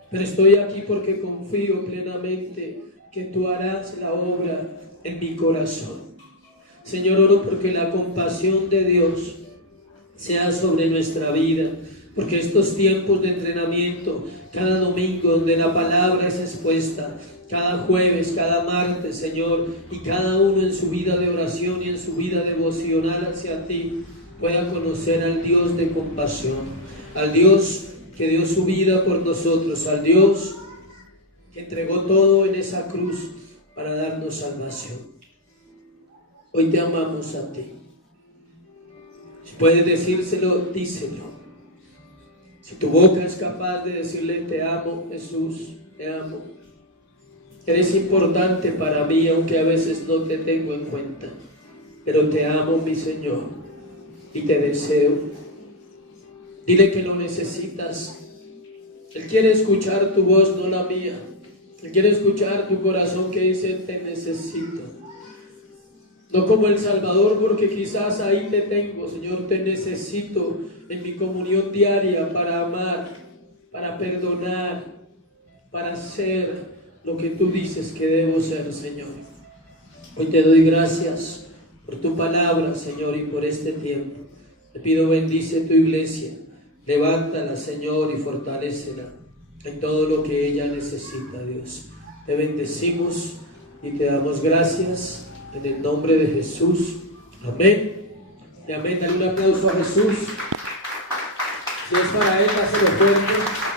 Pero estoy aquí porque confío plenamente que tú harás la obra en mi corazón. Señor, oro porque la compasión de Dios sea sobre nuestra vida, porque estos tiempos de entrenamiento, cada domingo donde la palabra es expuesta, cada jueves, cada martes, Señor, y cada uno en su vida de oración y en su vida devocional hacia ti, pueda conocer al Dios de compasión, al Dios que dio su vida por nosotros, al Dios que entregó todo en esa cruz para darnos salvación. Hoy te amamos a ti. Si puedes decírselo, díselo. Si tu boca es capaz de decirle: te amo, Jesús, te amo. Eres importante para mí, aunque a veces no te tengo en cuenta. Pero te amo, mi Señor, y te deseo. Dile que lo necesitas. Él quiere escuchar tu voz, no la mía. Él quiere escuchar tu corazón que dice: te necesito. No como El Salvador, porque quizás ahí te tengo, Señor. Te necesito en mi comunión diaria para amar, para perdonar, para ser lo que tú dices que debo ser, Señor. Hoy te doy gracias por tu palabra, Señor, y por este tiempo. Te pido, bendice tu iglesia. Levántala, Señor, y fortalécela en todo lo que ella necesita, Dios. Te bendecimos y te damos gracias en el nombre de Jesús. Amén. Y amén. Dale un aplauso a Jesús. Si es para Él, dáselo fuerte.